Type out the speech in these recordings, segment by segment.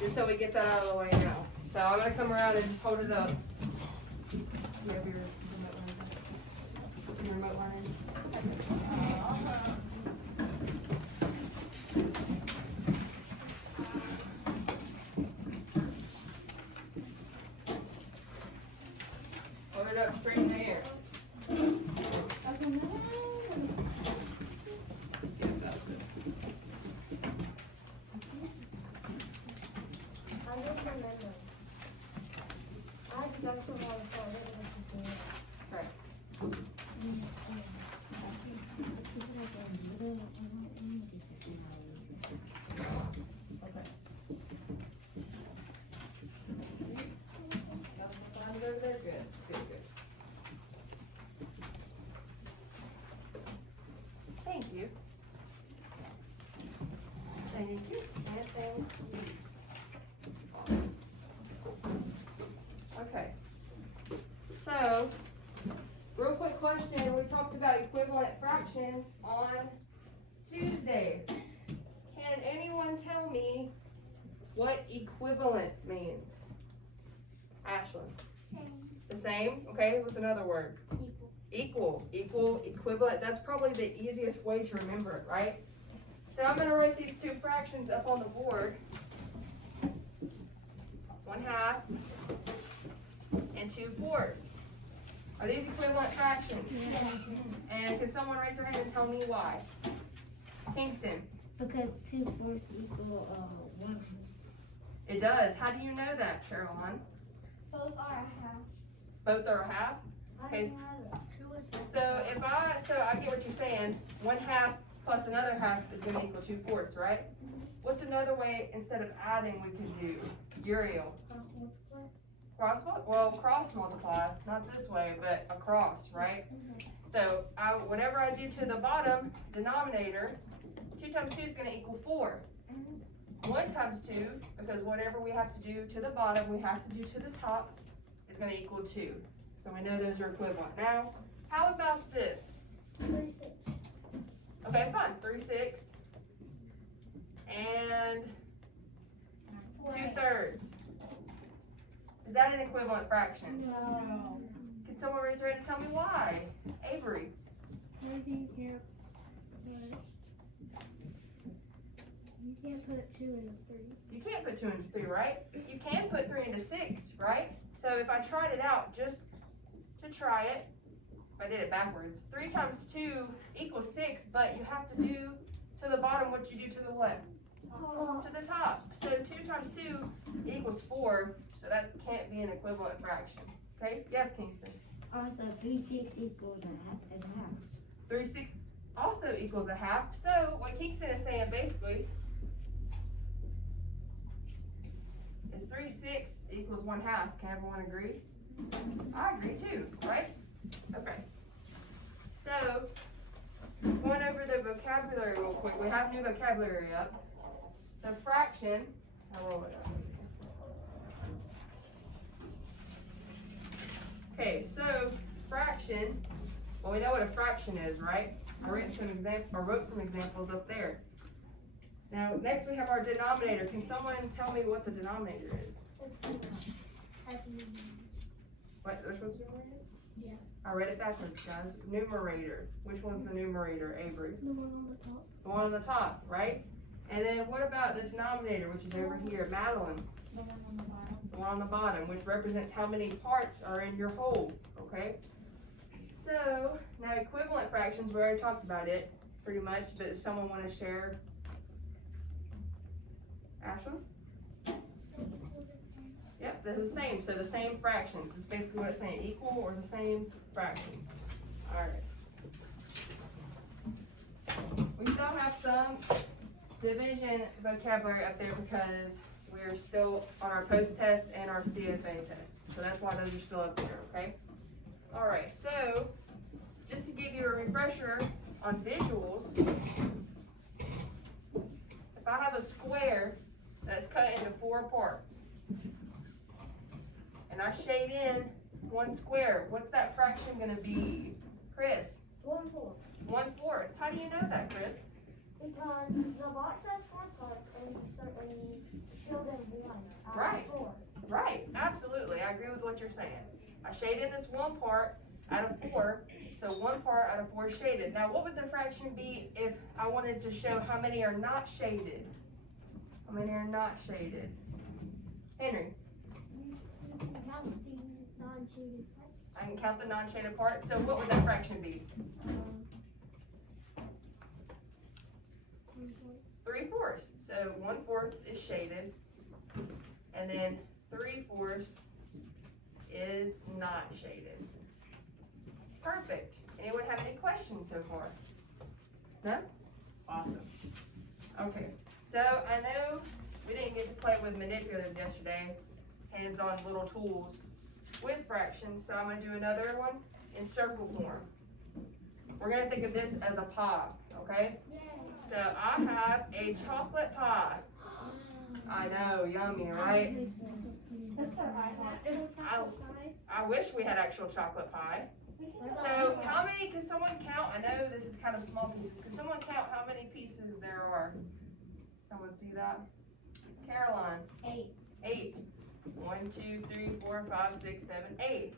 just so we get that out of the way now. So I'm gonna come around and just hold it up. You have your remote line in? Hold it up straight in the air. Right. Okay. Over there, good, good, good. Thank you. Thank you, and thank you. Okay. So, real quick question, we talked about equivalent fractions on Tuesday. Can anyone tell me what equivalent means? Ashlyn? Same. The same? Okay, what's another word? Equal. Equal, equivalent, that's probably the easiest way to remember it, right? So I'm gonna write these two fractions up on the board. 1/2 and 2/4. Are these equivalent fractions? Yeah. And can someone raise their hand and tell me why? Kingston, Because 2/4 equal 1. it does. How do you know that, Caroline? Both are a half. Both are a half? Okay, so I get what you're saying. 1/2 plus another half is gonna equal 2/4, right? What's another way, instead of adding, we can do? Uriel. Cross multiply, not this way, but across, right? So whatever I do to the bottom denominator, 2 times 2 is gonna equal 4. 1 times 2, because whatever we have to do to the bottom, we have to do to the top, is gonna equal 2. So we know those are equivalent. Now, how about this? 36. Okay, fine, 3/6 and 2/3. Is that an equivalent fraction? No. Can someone raise their hand and tell me why? Avery. You can't put 2 into 3. You can't put 2 into 3, right? You can put 3 into 6, right? So if I tried it out, just to try it, if I did it backwards, 3 times 2 equals 6, but you have to do to the bottom what you do to the what? To the top. So 2 times 2 equals 4, so that can't be an equivalent fraction. Okay? Yes, Kingston. Also, 3/6 equals a half. 3/6 also equals a half. So what Kingston is saying basically is 3/6 equals 1/2. Can everyone agree? I agree too, right? Okay. So going over the vocabulary real quick. We have new vocabulary up. So fraction, I'll roll it up. Okay, so fraction, well, we know what a fraction is, right? I wrote some examples up there. Now, next we have our denominator. Can someone tell me what the denominator is? What, which one's numerator? Yeah. I read it backwards, guys. Numerator. Which one's the numerator, Avery? The one on the top. The one on the top, right? And then what about the denominator, which is over here, Madeline? The one on the bottom. The one on the bottom, which represents how many parts are in your whole, okay? So, now equivalent fractions, we already talked about it, pretty much, but does someone want to share? Ashlyn? Yep, they're the same, so the same fractions, it's basically what it's saying, equal or the same fractions. Alright. We still have some division vocabulary up there because we're still on our post test and our CFA test. So that's why those are still up there, okay? All right, so just to give you a refresher on visuals, if I have a square that's cut into 4 parts, and I shade in one square, what's that fraction gonna be, Chris? 1/4. 1/4. How do you know that, Chris? Because the box has 4 parts and you show them one. what you're saying. I shaded this one part out of 4, so one part out of 4 is shaded. Now, what would the fraction be if I wanted to show how many are not shaded? How many are not shaded? Henry, Count the non-shaded parts. I can count the non-shaded part, so what would that fraction be? 3/4. So 1/4 is shaded, and then 3/4 is not shaded. Perfect. Anyone have any questions so far? No? Awesome. Okay, so I know we didn't get to play with manipulatives yesterday, hands-on little tools with fractions, so I'm gonna do another one in circle form. We're gonna think of this as a pie, okay? So I have a chocolate pie. I know, yummy, right? I wish we had actual chocolate pie. So how many, can someone count? I know this is kind of small pieces. Can someone count how many pieces there are? Someone see that? Caroline? 8. 8. 1, 2, 3, 4, 5, 6, 7, 8.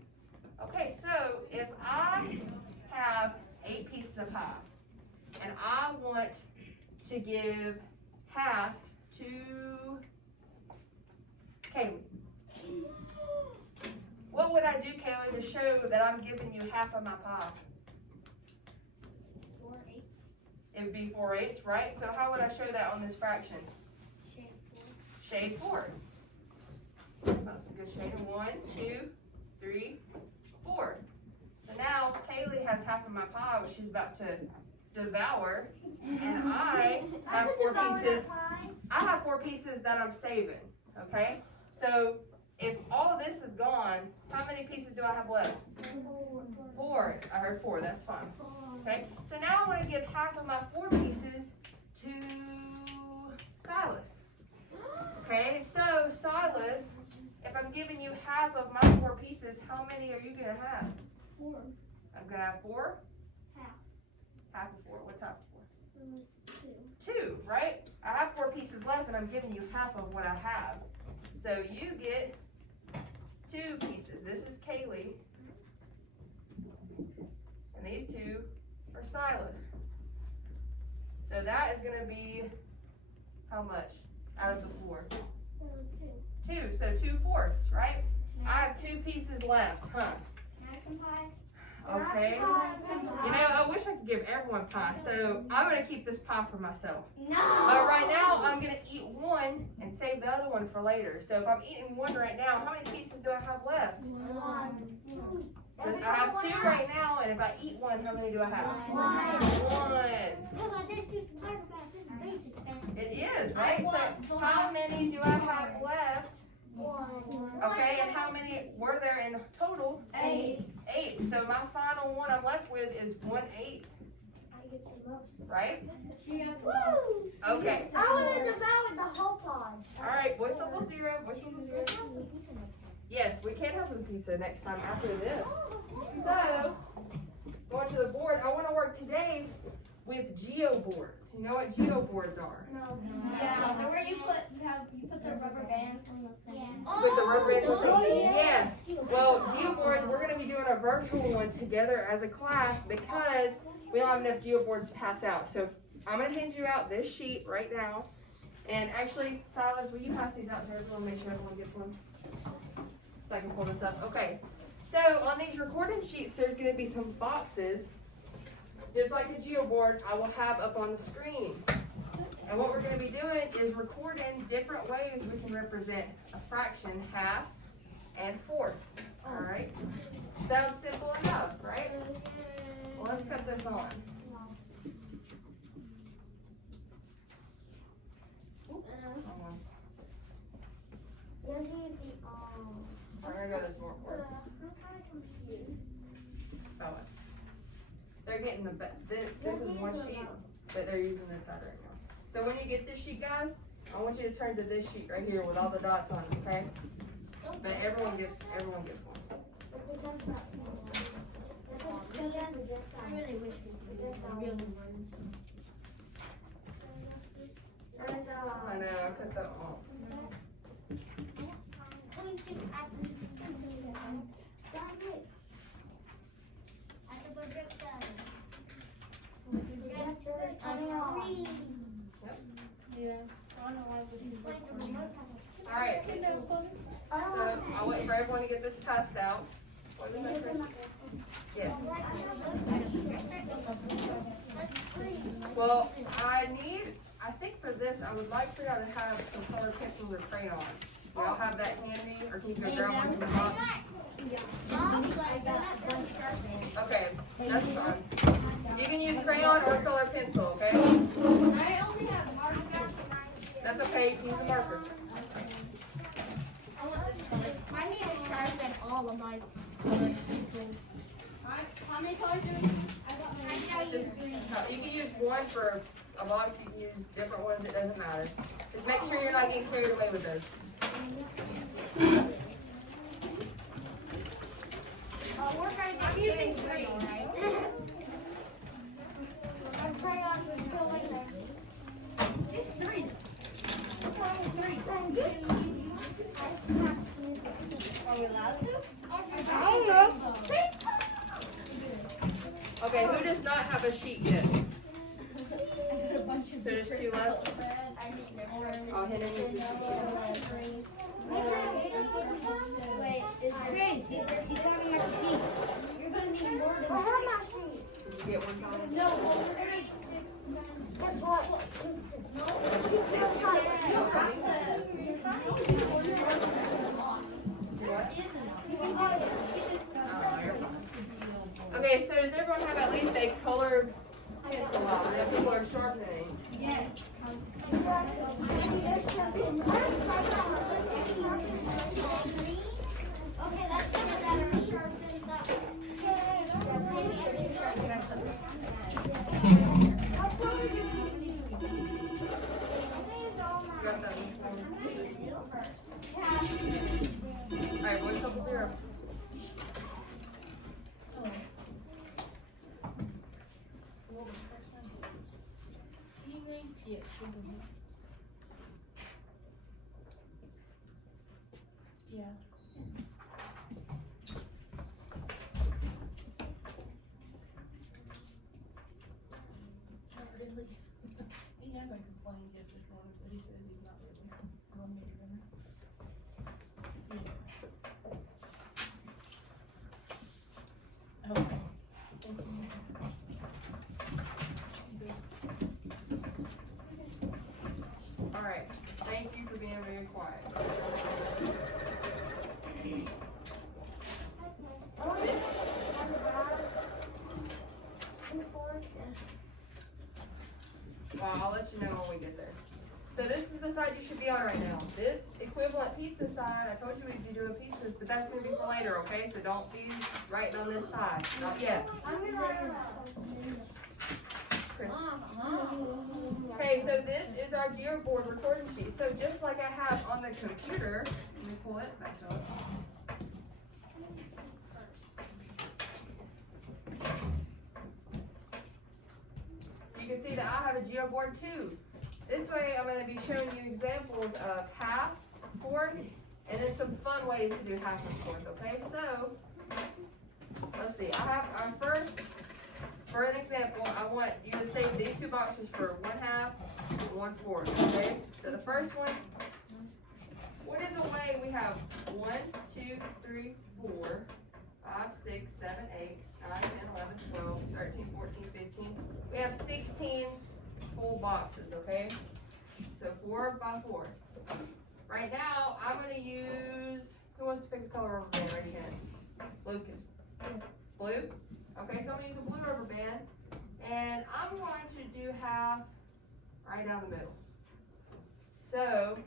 Okay, so if I have 8 pieces of pie and I want to give half to Kaylee, what would I do, Kaylee, to show that I'm giving you half of my pie? 4, 8. It would be 4/8, right? So how would I show that on this fraction? Shade 4. Shade 4. That's not some good shading. 1, 2, 3, 4. So now Kaylee has half of my pie, which she's about to devour, and I have 4 pieces. I have 4 pieces that I'm saving. Okay? So if all of this is gone, how many pieces do I have left? 4. I heard 4. That's fine. Okay? So now I want to give half of my 4 pieces to Silas. Okay? So Silas, if I'm giving you half of my 4 pieces, how many are you going to have? 4. I'm going to have 4? Half. Half of 4. What's half of 2. 4? 2, right? I have 4 pieces left and I'm giving you half of what I have. So you get 2 pieces. This is Kaylee. And these 2 are Silas. So that is going to be how much out of the 4? 2. So 2/4, right? I have 2 pieces left, huh? Can I have some pie? Okay. You know, I wish I could give everyone pie, so I'm going to keep this pie for myself. No! But right now, I'm going to eat one and save the other one for later. So if I'm eating one right now, how many pieces do I have left? 1. I have 2 right now, and if I eat one, how many do I have? 1. It is, right? So how many do I have left? Okay, and how many were there in total? 8. 8. So my final one I'm left with is 1/8, right? Woo! Okay. I want to devour the whole pie. All right, voice level 0, voice level 0. Yes, we can have some pizza next time after this. So, going to the board, I want to work today with geoboards. You know what geoboards are? Yeah, where you put the rubber bands on the thing. With the rubber bands. Oh, yeah. Yes. Well, geoboards, we're going to be doing a virtual one together as a class because we don't have enough geoboards to pass out. So I'm going to hand you out this sheet right now. And actually, Silas, will you pass these out to everyone? Make sure everyone gets one. So I can pull this up. Okay. So on these recording sheets, there's going to be some boxes. Just like a geoboard, I will have up on the screen. And what we're going to be doing is recording different ways we can represent a fraction, half, and 1/4. All right? Sounds simple enough, right? Well, let's cut this on. Hold on. All right, I got this more for you. Oh, they're getting this is one sheet, but they're using this side right now. So when you get this sheet, guys, I want you to turn to this sheet right here with all the dots on it, okay? But everyone gets one. I really wish we could the real ones. I know, I cut that off. Alright, so I'll wait for everyone to get this passed out. What was that, Chris? Yes. Well, I think for this, I would like for y'all to have some colored pencils or crayons. Y'all have that handy, or can you go grab one from the box? Okay, that's fine. You can use crayon or color pencil, okay? I only have marker. That's okay, you can use a marker. I need to sharpen all of my colors. How many colors do we use? I got my You can use one for a box, you can use different ones, it doesn't matter. Just make sure you're not getting carried away with those. We're gonna get using green, right? Our crayons are still in there. It's three. Are we allowed to? I don't know. Okay, who does not have a sheet yet? So there's two left? Oh, Hannah needs a sheet. Wait, is Grace, she's having a sheet. you're gonna need more than six. Did you get one, Thomas? No, well, we're gonna need 6, 9. That's what. No, you don't have What? You can go. Oh, you're fine. Okay, so does everyone have at least a colored pencil out? I know people are sharpening. Yes. Okay, that's good that are sharpened up. You got that one? Alright, what's double zero? Yeah. Really? He hasn't complained yet this morning, but he said he's not really going to be running. Yeah. Okay. Thank you. Alright, thank you for being very quiet. Well, I'll let you know when we get there. So this is the side you should be on right now. This equivalent pizza side, I told you we'd be doing pizzas, but that's gonna be for later, okay? So don't be writing on this side, not yet. Chris. Okay, so this is our Gearboard recording sheet. So just like I have on the computer, let me pull it back up. You can see that I have a Geoboard too. This way I'm going to be showing you examples of half, fourth, and then some fun ways to do half and fourth, okay? So, let's see, I have first, for an example, I want you to save these two boxes for 1/2 and 1/4, okay? So the first one, what is a way we have 1, 2, 3, 4, 5, 6, 7, 8, 9, 10, 11, 12, 13, 14, 15. We have 16 full boxes, okay? So 4 by 4. Right now, I'm going to use, who wants to pick a color rubber band? Raise your hand. Lucas. Blue? Okay, so I'm going to use a blue rubber band. And I'm going to do half right down the middle. So,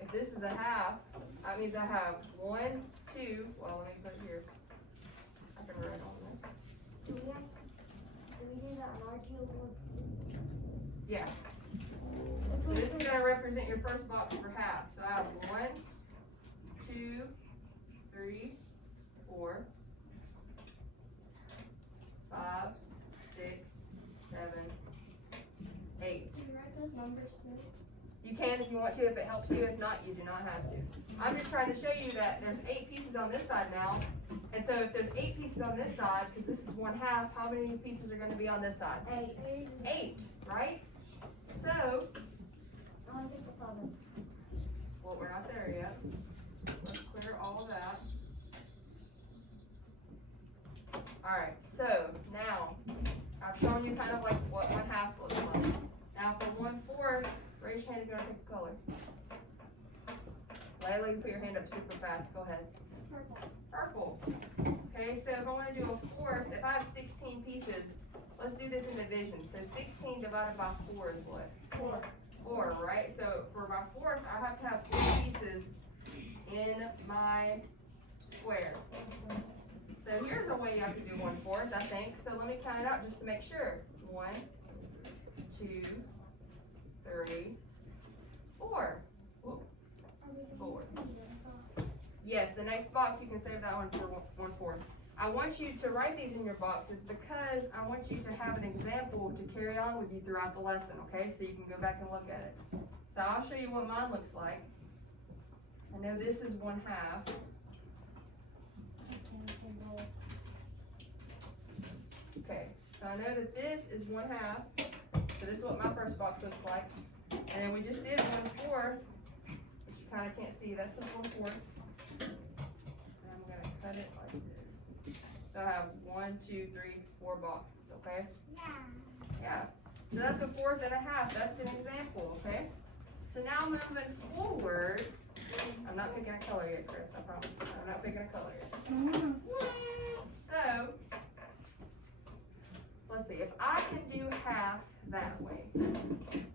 if this is a half, that means I have 1, 2, well, let me put it here. I can write on this. Do we do that on our Geoboard? Yeah. So this is going to represent your first box for half. So I have 1, 2, 3, 4, 5, 6, 7, 8. Can you write those numbers too? You can if you want to, if it helps you. If not, you do not have to. I'm just trying to show you that there's 8 pieces on this side now. And so if there's 8 pieces on this side, because this is 1/2, how many pieces are going to be on this side? 8. 8, right? So, Well, we're not there yet. Let's clear all of that. Alright, so now I've shown you kind of like what 1/2 looks like. Now for 1/4, raise your hand if you want to pick a color. Layla, you put your hand up super fast. Go ahead. Purple. Okay, so if I want to do a 4th, if I have 16 pieces, let's do this in division. So 16 divided by 4 is what? 4, right? So for my 4th, I have to have 4 pieces in my square. So here's a way I could do 1/4, I think. So let me count it out just to make sure. 1, 2, 3, 4. Whoop. 4. Yes, the next box, you can save that one for 1/4. I want you to write these in your boxes because I want you to have an example to carry on with you throughout the lesson, okay? So you can go back and look at it. So I'll show you what mine looks like. I know this is 1/2. Okay, so I know that this is 1/2. So this is what my first box looks like. And then we just did 1/4, which you kind of can't see. That's just 1/4. And I'm going to cut it like this. So I have 1, 2, 3, 4 boxes, okay? Yeah. So that's a 4th and a 1/2. That's an example, okay? So now moving forward, I'm not picking a color yet, Chris, I promise. I'm not picking a color yet. So, let's see, if I can do 1/2 that way,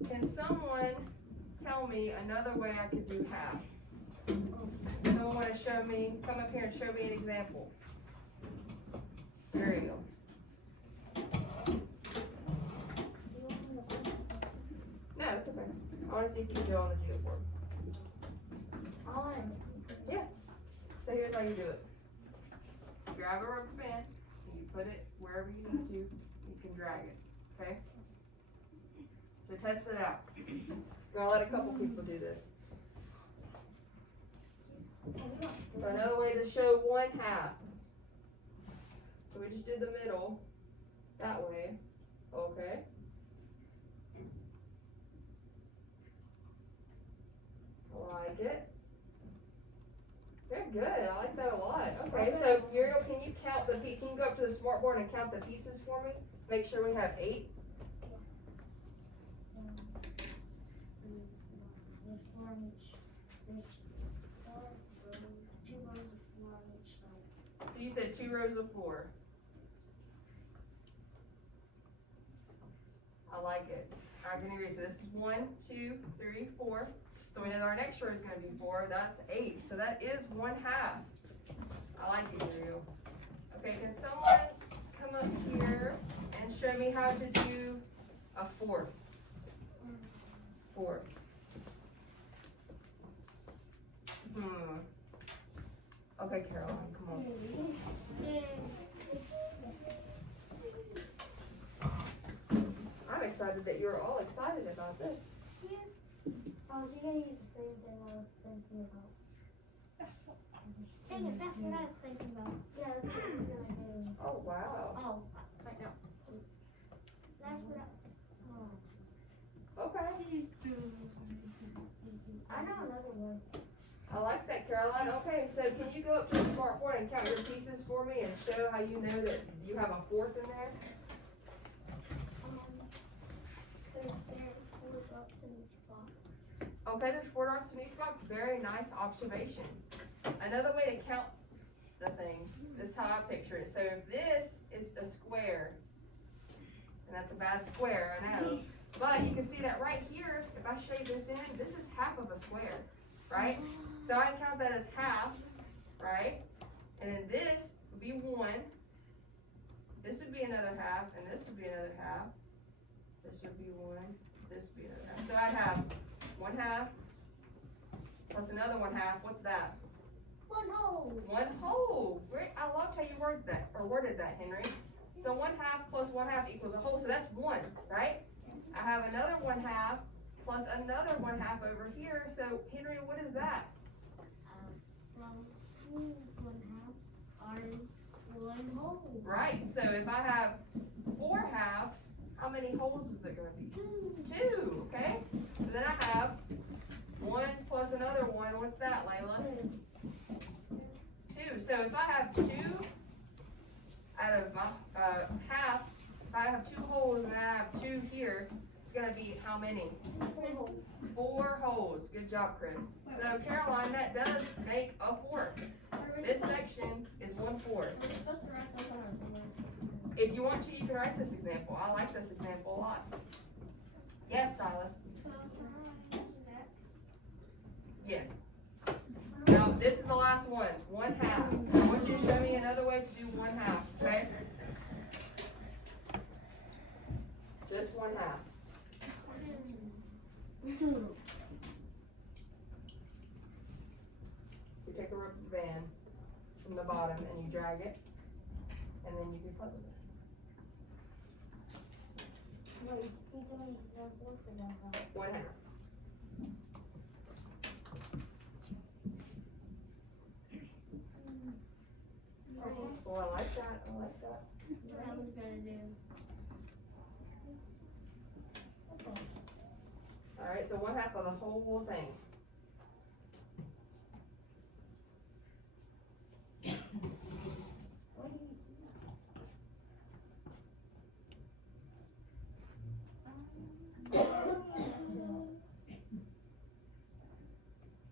can someone tell me another way I could do 1/2? Someone want to show me, come up here and show me an example. There you go. No, it's okay. I want to see if you can do it on the Geo board. Yeah. So here's how you do it. You grab a rubber band, and you put it wherever you need to. You can drag it, okay? So test it out. I'll let a couple people do this. So another way to show 1/2. So we just did the middle that way, okay? I like it. Very good. I like that a lot. Okay, so Muriel, can you count the can you go up to the smart board and count the pieces for me? Make sure we have 8. There's 4 on each. There's 2 rows of 4 on each side. So you said 2 rows of 4. I like it. I can agree. So this is 1, 2, 3, 4. So we know that our next row is going to be 4. That's 8. So that is 1/2. I like it, Muriel. Okay, can someone come up here and show me how to do a 4th? 4. Okay, Caroline, come on. I'm excited that you're all excited about this. Oh, so you're gonna use the same thing I was thinking about. Dang it, that's what I was thinking about. Yeah, that's what I'm gonna do. Oh, wow. Oh, wait, no. That's what Okay. I know another one. I like that, Caroline. Okay, so can you go up to the smart board and count your pieces for me and show how you know that you have a 4th in there? there's 4 dots in each box. Okay, there's 4 dots in each box. Very nice observation. Another way to count the things, this is how I picture it. So if this is a square, and that's a bad square, I know, but you can see that right here, if I shade this in, this is 1/2 of a square, right? So I can count that as 1/2, right? And then this would be 1, this would be another 1/2, and this would be another 1/2. This would be 1, this would be another 1/2. So I'd have 1/2 plus another 1/2. What's that? 1 whole. 1 whole. Great. I loved how you worded that, Henry. So 1/2 plus 1/2 equals a whole. So that's 1, right? I have another 1/2 plus another 1/2 over here. So Henry, what is that? Well, 2 1/2s are 1 whole. Right. So if I have 4 halves, how many holes is it going to be? 2. Okay. So then I have 1 plus another another one. What's that, Layla? 2. So if I have 2 out of my halves, if I have 2 holes and I have 2 here, it's gonna be how many? 4 holes. Good job, Chris. So Caroline, that does make a fourth. This section is 1/4. We're supposed to write those on our board. If you want to, you can write this example. I like this example a lot. Yes, Silas. Yes. Now, this is the last one. 1/2. I want you to show me another way to do 1/2, okay? Just 1/2. You take a rubber band from the bottom and you drag it, and then you can cut it. Wait, he's doing the fourth of that. 1/2. Oh, I like that. I like that. That's what I was gonna do. All right, so 1/2 of the whole thing.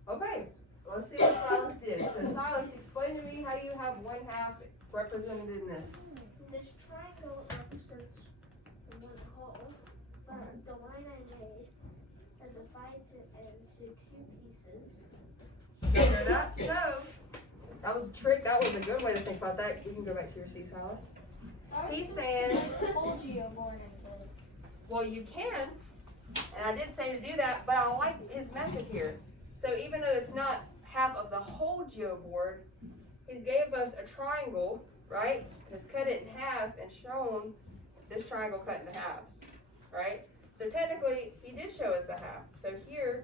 Okay, let's see what Silas did. So Silas, explain to me how you have 1/2 represented in this. This triangle represents the one hole, but the line I made divides it into 2 pieces. You hear that? So, that was a trick. That was a good way to think about that. You can go back to your seat, Silas. He's saying, Whole geoboard into it. well, you can, and I did say to do that, but I like his method here. So even though it's not half of the whole geoboard, he's gave us a triangle, right? Has cut it in half and shown this triangle cut into halves, right? So technically, he did show us a half. So here,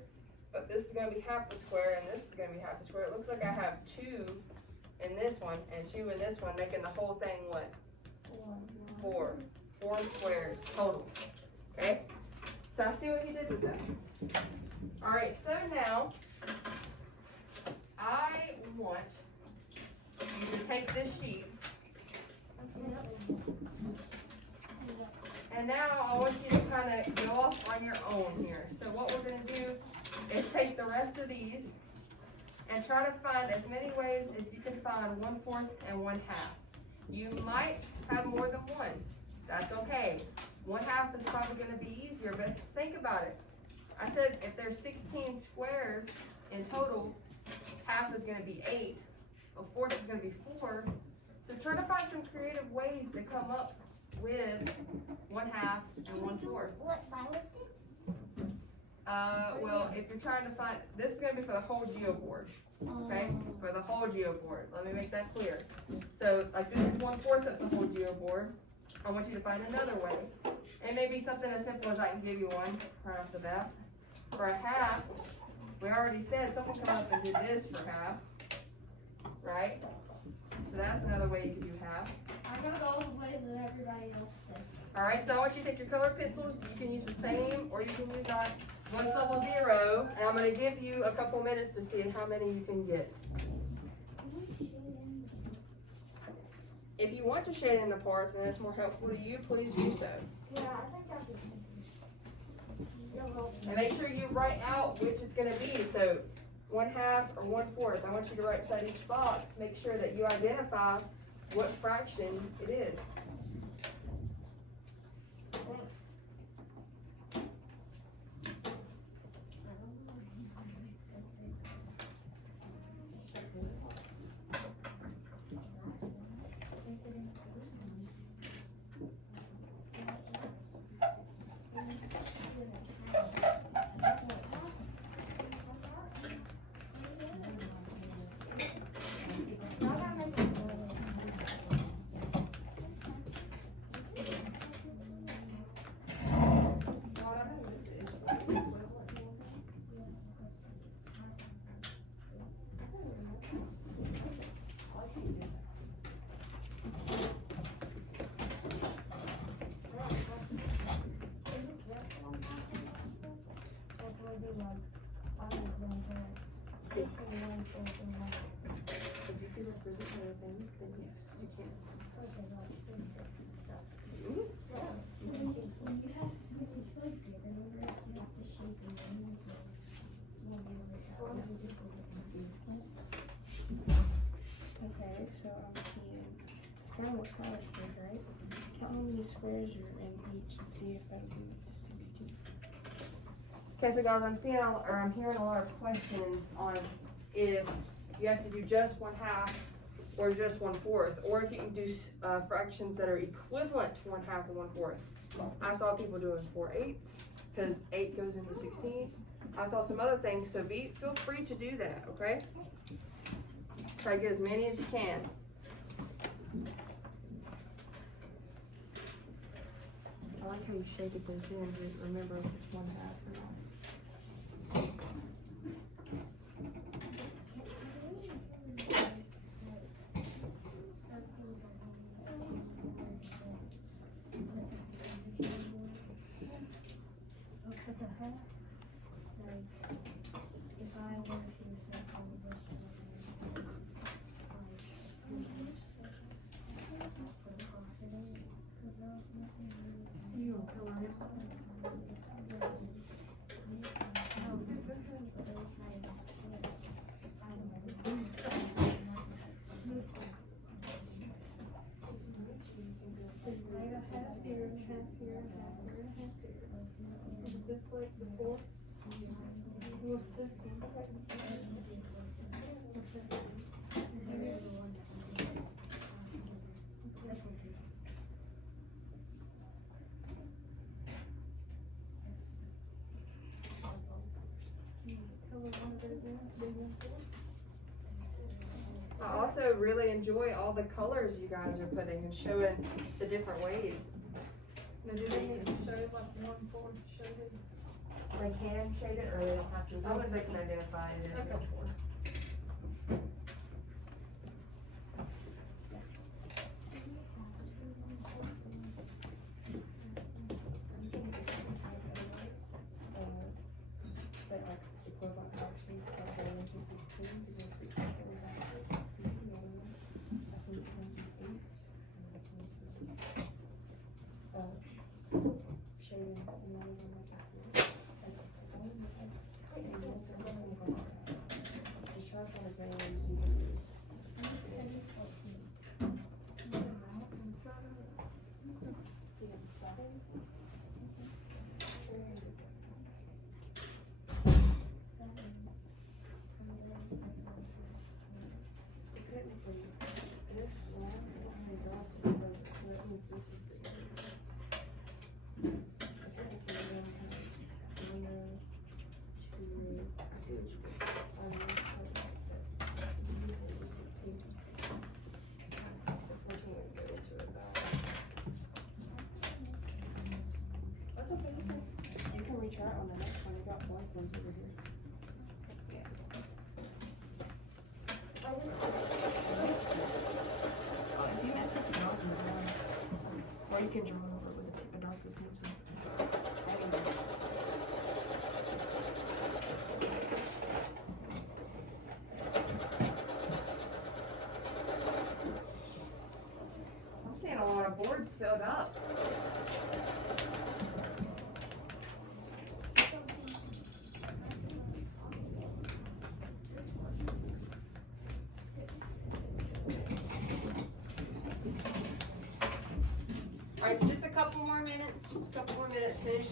but this is going to be half the square, and this is going to be half the square. It looks like I have 2 in this one and 2 in this one, making the whole thing what? 4. 4 squares total. Okay? So I see what he did with that. All right, so now I want you to take this sheet, and now I want you to kind of go off on your own here. So what we're going to do is take the rest of these and try to find as many ways as you can find 1/4 and 1/2. You might have more than one. That's okay. 1/2 is probably going to be easier, but think about it. I said if there's 16 squares in total, half is going to be 8. A fourth is going to be 4. So try to find some creative ways to come up with 1/2 and 1/4. What Silas did? Well, if you're trying to find, this is going to be for the whole geoboard. Okay, for the whole geoboard. Let me make that clear. So, like this is 1/4 of the whole geoboard. I want you to find another way. It may be something as simple as I can give you one right off the bat. For a half, we already said someone come up and did this for half, right? So that's another way you can do half. I know all the ways that everybody else does. All right, so I want you to take your colored pencils. You can use the same, or you can use not. One's level 0, and I'm going to give you a couple minutes to see how many you can get. If you want to shade in the parts and it's more helpful to you, please do so. Yeah, I think I did. And make sure you write out which it's going to be. So 1/2 or 1/4. I want you to write inside each box. Make sure that you identify what fraction it is. If you can represent other things, then yes, you can. Okay, so I'm seeing, it's kind of what Silas did, right? Count how many squares you're in each and see if that'll be to 16. Okay, so guys, I'm hearing a lot of questions on if you have to do just 1/2 or just 1/4, or if you can do fractions that are equivalent to 1/2 and 1/4. I saw people doing 4/8 because 8 goes into 16. I saw some other things, so feel free to do that, okay? Try to get as many as you can. I like how you shaded those in to remember if it's 1/2 or not. I also really enjoy all the colors you guys are putting and showing the different ways. Now, do they need to show like 1/4 shaded? They can shade it or they don't have to. As long as they can identify it as Okay. 1/4. You can retry on the next one. You got blank ones over here. If you mess up, you draw them down. Or you can draw over with a darker pencil. I'm seeing a lot of boards filled up. Alright, so just a couple more minutes, finish.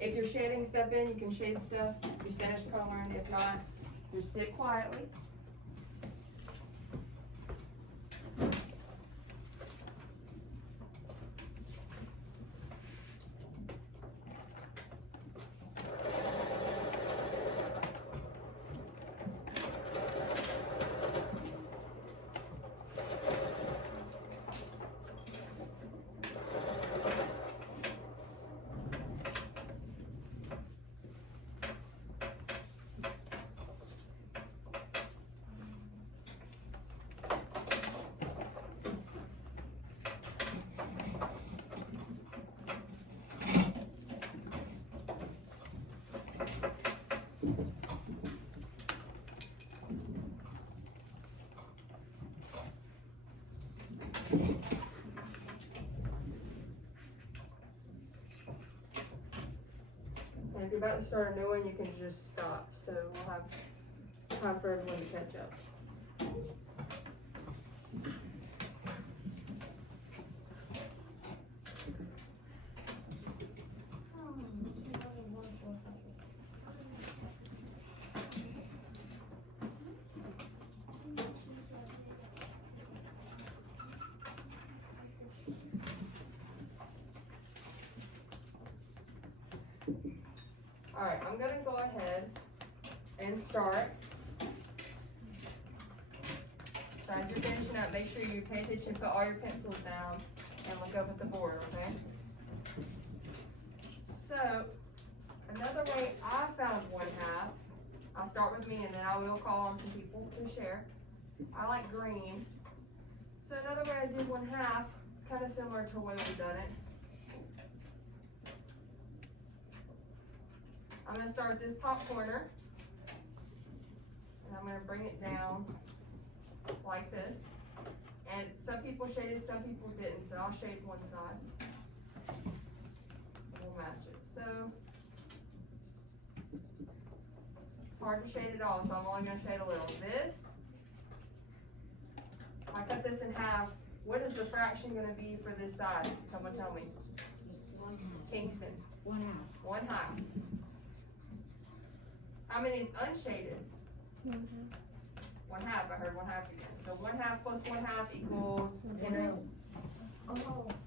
If you're shading stuff in, you can shade stuff. Just finish coloring. If not, just sit quietly. out and start a new one, you can just stop. So we'll have time for everyone to catch up. Alright, I'm gonna go ahead and start. So as you're finishing up, make sure you pay attention, put all your pencils down, and look up at the board, okay? So, another way I found 1/2, I'll start with me and then I will call on some people to share. I like green. So another way I did 1/2, it's kind of similar to the way we've done it. I'm going to start at this top corner, and I'm going to bring it down like this. And some people shaded, some people didn't, so I'll shade one side. We'll match it. So, it's hard to shade it all, so I'm only going to shade a little. This, I cut this in half. What is the fraction going to be for this side? Someone tell me. 1/2. Kingston. 1/2. 1/2. How many is unshaded? 1/2. I heard 1/2 again. So 1/2 plus 1/2 equals Henry. Oh,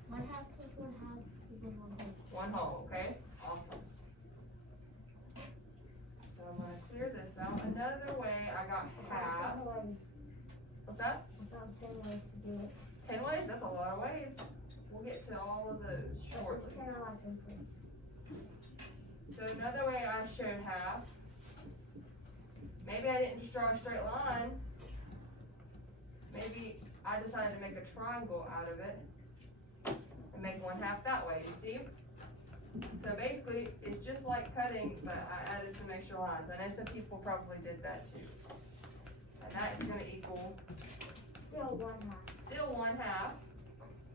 1/2 plus 1/2 equals 1/2. 1 whole, okay? Awesome. So I'm gonna clear this out. Another way I got half. What's that? 10 ways? That's a lot of ways. We'll get to all of those shortly. So another way I showed half. Maybe I didn't just draw a straight line. Maybe I decided to make a triangle out of it and make 1/2 that way, you see? So basically, it's just like cutting, but I added some extra lines. I know some people probably did that too. And that is gonna equal Still 1/2. still 1/2.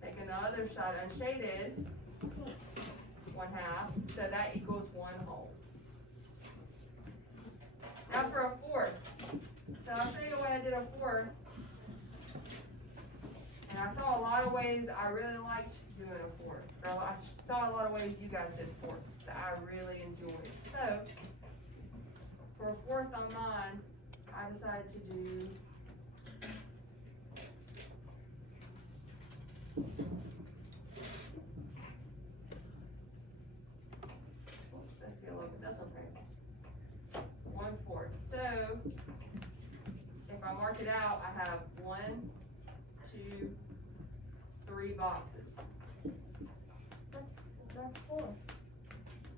Taking the other side unshaded, 1/2. So that equals 1 whole. Now for a fourth. So I'll show you the way I did a fourth. And I saw a lot of ways I really liked doing a fourth. So I saw a lot of ways you guys did fourths that I really enjoyed. So for a fourth on mine, I decided to do that's yellow, but that's okay. 1/4. So if I mark it out, I have 1, 2, 3 boxes. That's 4.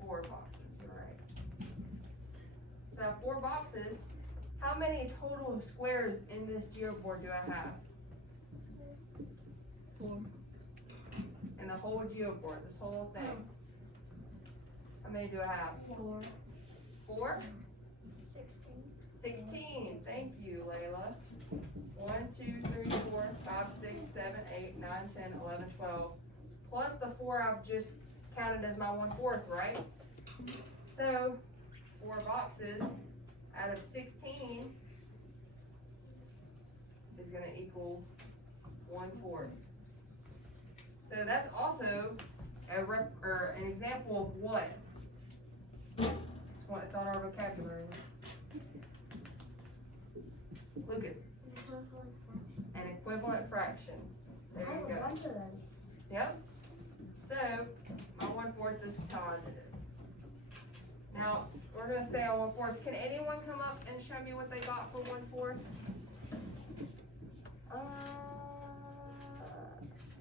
4 boxes, you're right. So I have 4 boxes. How many total squares in this geoboard do I have? 4. In the whole geoboard, this whole thing. How many do I have? 4. 4? 16. 16. Thank you, Layla. 1, 2, 3, 4, 5, 6, 7, 8, 9, 10, 11, 12. Plus the 4 I've just counted as my 1/4, right? So 4 boxes out of 16 is going to equal 1/4. So that's also an example of what? It's on our vocabulary. Lucas, an equivalent fraction. There you go. Bunch of them. Yep. So, my 1/4, this is how I did it. Now, we're gonna stay on 1/4. Can anyone come up and show me what they got for 1/4?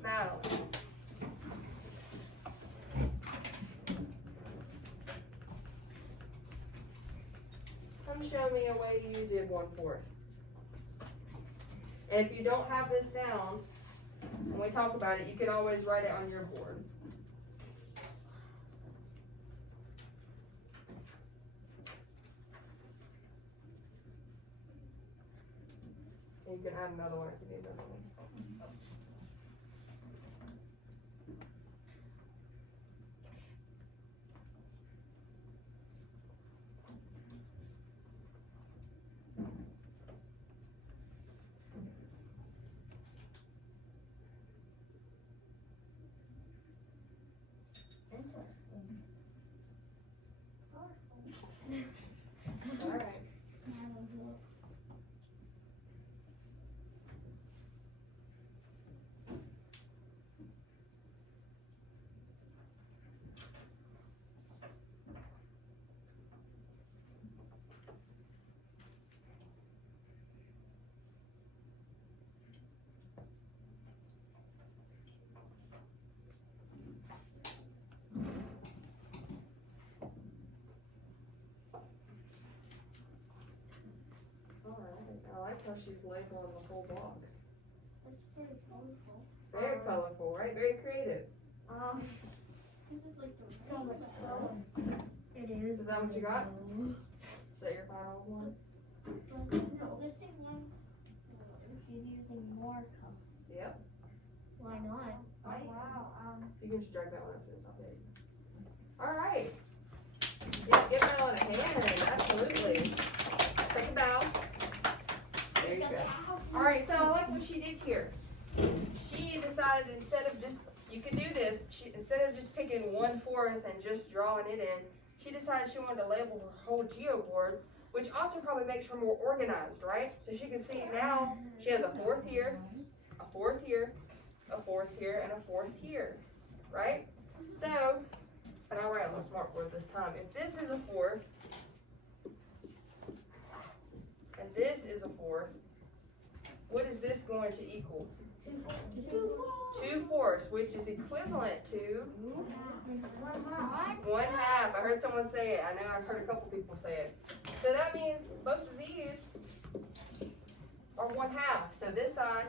Madeline. Come show me a way you did 1/4. And if you don't have this down, when we talk about it, you can always write it on your board. And you can add another one if you need another one. like how she's labeling the whole box. It's very colorful. Very colorful, right? Very creative. This is like the So much rainbow. It is. Is that what you got? Is that your final one? But it's missing one. She's using more color. Yep. Why not? Oh wow. You can just drag that one up to the top. There you go. All right. Yeah, give that one a hand. Absolutely. Take a bow. There you go. All right, so I like what she did here. She decided instead of just, you could do this, instead of just picking 1/4 and just drawing it in, she decided she wanted to label her whole geoboard, which also probably makes her more organized, right? So she can see now she has a 4th here, a 4th here, a 4th here, and a 4th here, right? So, and I'll write on the smart board this time. If this is a 4th, and this is a 4th, what is this going to equal? 2/4, which is equivalent to 1/2. I heard someone say it. I know I've heard a couple people say it. So that means both of these are 1/2. So this side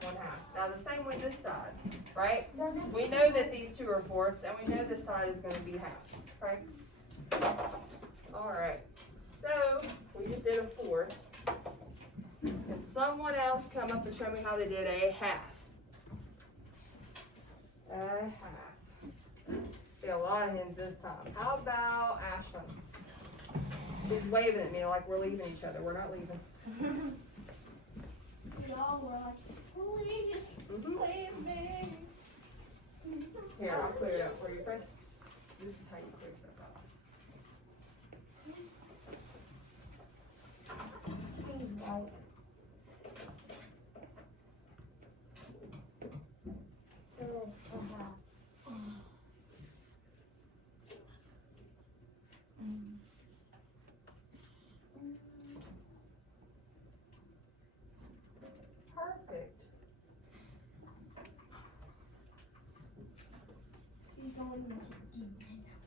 is 1/2. Now the same with this side, right? We know that these two are 4ths, and we know this side is going to be 1/2, right? All right. So we just did a 4th. Can someone else come up and show me how they did a 1/2? A 1/2. See, a lot of hands this time. How about Ashlyn? She's waving at me like we're leaving each other. We're not leaving. Y'all were like, please, leave me. Here, I'll clear it up for you. Press. This is how you clear stuff up. Perfect.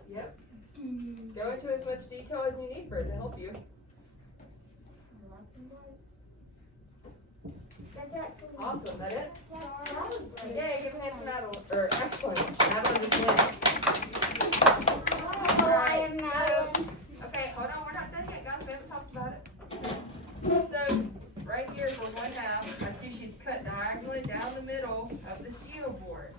Yep. Go into as much detail as you need for it to help you. Awesome. That it? Yay, give a hand for Madeline. Or excellent. Madeline is winning. Alright, so, okay, hold on, we're not done yet, guys. We haven't talked about it. So, right here for 1/2, I see she's cut diagonally down the middle of this geoboard.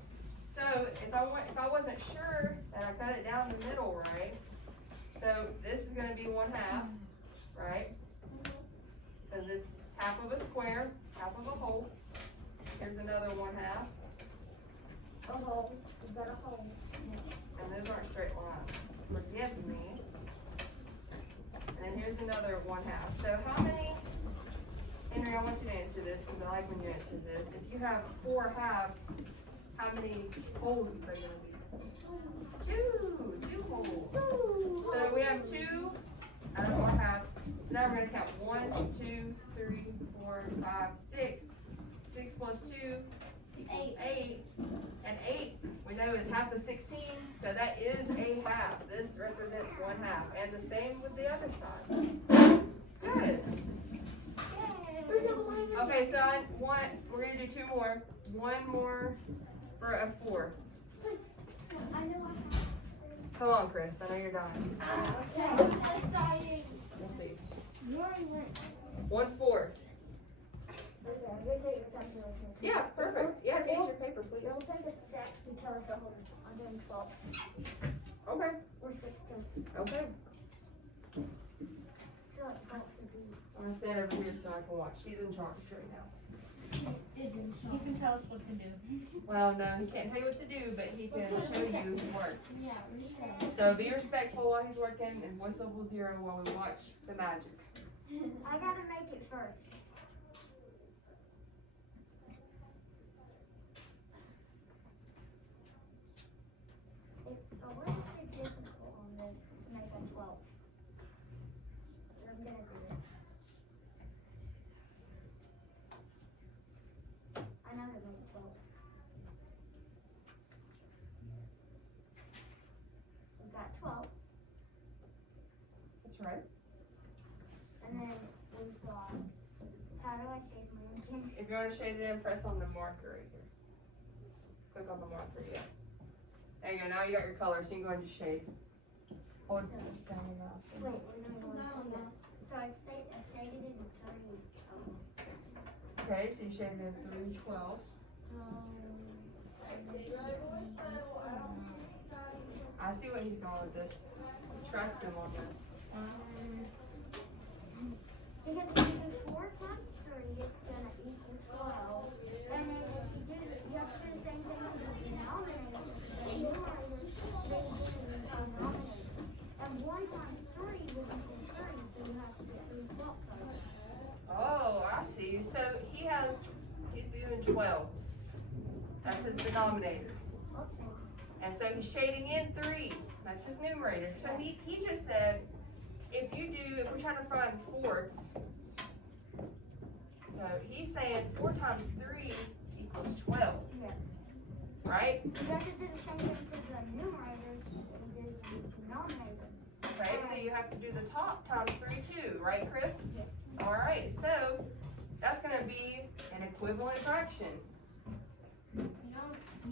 So, if I wasn't sure that I cut it down the middle right, so this is going to be 1/2, right? Because it's half of a square, half of a hole. Here's another 1/2. A hole. We've got a hole. And those aren't straight lines. Forgive me. And then here's another 1/2. So how many, Henry, I want you to answer this because I like when you answer this. If you have 4 halves, how many holes is there going to be? 2 holes. So we have 2 out of 4 halves. So now we're going to count 1, 2, 3, 4, 5, 6. 6 plus 2 equals 8. And 8 we know is half of 16. So that is a 1/2. This represents 1/2. And the same with the other side. Good. Okay, so we're going to do 2 more. 1 more for a 4. I know Come on, Chris. I know you're dying. I'm dying. We'll see. You already went. 1/4. Okay, I'm gonna take something like this. Yeah, perfect. Yeah, change your paper, please. We'll take a sec because I'm doing 12. Okay. Or 16. Okay. I feel like 12 should be. I'm going to stand over here so I can watch. He's in charge right now. You can tell us what to do. Well, no, he can't tell you what to do, but he can show you his work. Yeah, reset. So be respectful while he's working and voice level 0 while we watch the magic. I gotta make it first. It's a little bit difficult on this to make a 12. But I'm gonna do it. I know how to make a 12. We've got 12, That's right. and then we've got half do I shade mine? If you wanna shade it in, press on the marker right here. Click on the marker, yeah. There you go, now you got your color, so you can go ahead and just shade. Hold down the mouse. Wait, so I shaded it in 30. Okay, so you shaded in 312. I see what he's going with this. Trust him on this. Because if you do 4 times 3, it's going to equal 12. And then if you do, you have to do the same thing with the denominator. The numerator should be the denominator. And 1 times 3 would equal 30, so you have to do 3 12 times. Oh, I see. So he's doing 12s. That's his denominator. And so he's shading in 3. That's his numerator. So he just said, if we're trying to find fourths, so he's saying 4 times 3 equals 12. Yeah. Right? You have to do the same thing for the numerator and do the denominator. Okay, so you have to do the top times 3 too, right, Chris? Yeah. All right, so that's going to be an equivalent fraction.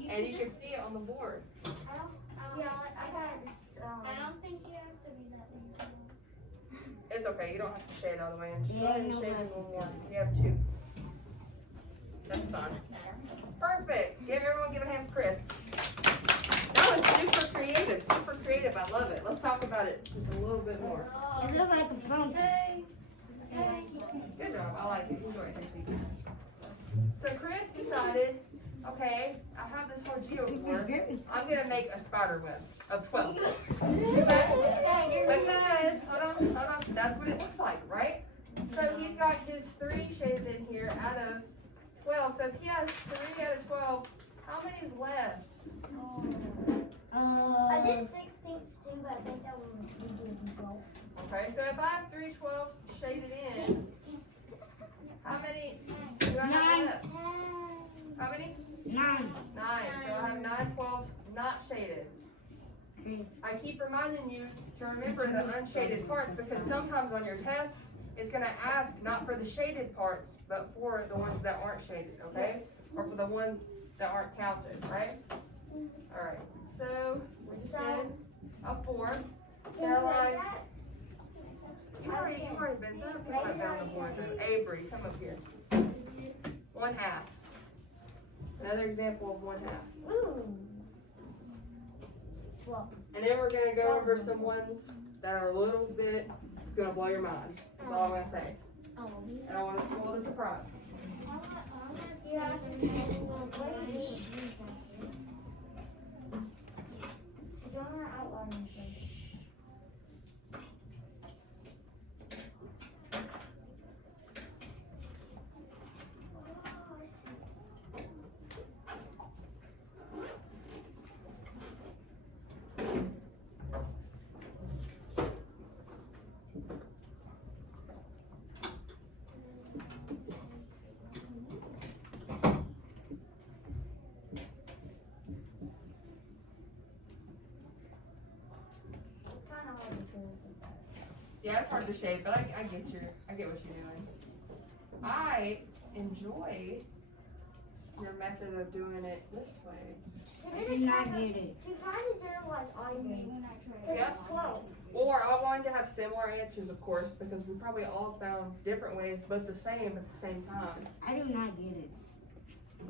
And you can see it on the board. I don't think you have to be that big. It's okay, you don't have to shade all the way in. Just go ahead and shade in one more. You have 2. That's fine. Perfect. Everyone give a hand for Chris. That was super creative, super creative. I love it. Let's talk about it just a little bit more. It looks like a pumpkin. Good job. I like it. Enjoy it, Dixie. So Chris decided, okay, I have this whole geoboard. I'm going to make a spider web of 12. Because, hold on, that's what it looks like, right? So he's got his 3 shaded in here out of 12. So if he has 3 out of 12, how many's left? I did 16s too, but I think that would be 12. Okay, so if I have 3 12s shaded in, how many do I have left? How many? 9. 9. So I have 9 12s not shaded. I keep reminding you to remember the unshaded parts because sometimes on your tests, it's going to ask not for the shaded parts, but for the ones that aren't shaded, okay? Or for the ones that aren't counted, right? Alright, so we just did a 4. Caroline, you've already been, so put that down the board though. Avery, come up here. 1/2. Another example of 1/2. Ooh. And then we're gonna go over some ones that are a little bit, it's gonna blow your mind. That's all I'm gonna say. And I wanna spoil the surprise. Yeah, it's hard to shade, but I get what you're doing. I enjoy your method of doing it this way. I did not get it. She kind of did it like I did when I tried. Yeah. It's 12. Or I wanted to have similar answers, of course, because we probably all found different ways, but the same at the same time. I do not get it.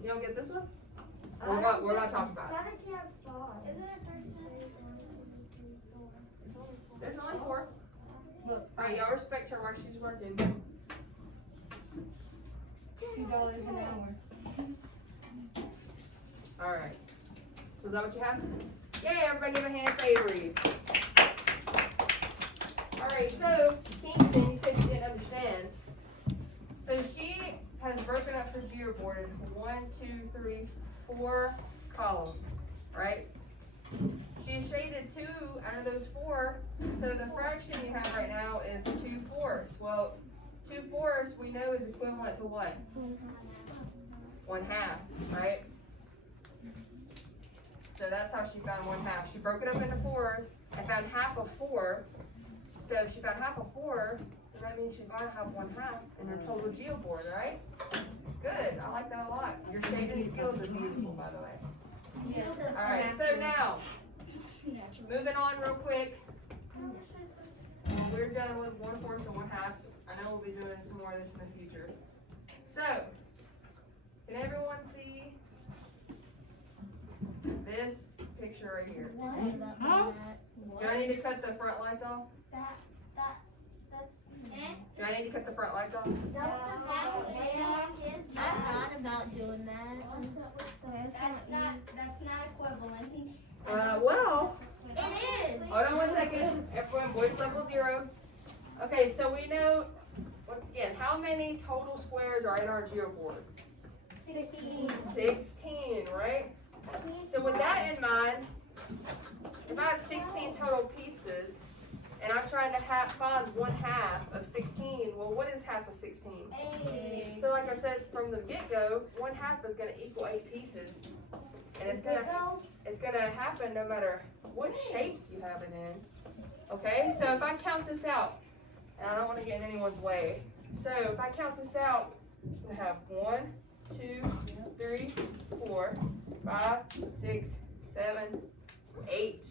You don't get this one? We're gonna talk about it. How did she have 5? Isn't it 13? There's only 4. Alright, y'all respect her while she's working. $2 an hour. Alright. So is that what you have? Yay, everybody give a hand for Avery. Alright, so Kingston, you said you didn't understand. So she has broken up her geoboard into 1, 2, 3, 4 columns, right? She shaded 2 out of those 4, so the fraction you have right now is 2/4. Well, 2/4 we know is equivalent to what? 1/2, right? So that's how she found 1/2. She broke it up into 4s and found half of 4. So if she found half of 4, And that means you're gonna have 1/2 in your total geoboard, right? Good, I like that a lot. Your shading skills are beautiful, by the way. Alright, so now, moving on real quick. We're done with 1/4 and 1/2. I know we'll be doing some more of this in the future. So, can everyone see this picture right here? Do I need to cut the front lights off? Do I need to cut the front lights off? I thought about doing that. That's not equivalent. Well, It is. hold on one second. Everyone, voice level 0. Okay, so we know, once again, how many total squares are in our geoboard? 16. 16, right? So with that in mind, if I have 16 total pizzas, and I'm trying to find 1/2 of 16, well, what is half of 16? 8. So like I said from the get-go, 1/2 is going to equal 8 pieces. And it's gonna happen no matter what shape you have it in. Okay, so if I count this out, and I don't want to get in anyone's way, so if I count this out, we have 1, 2, 3, 4, 5, 6, 7, 8.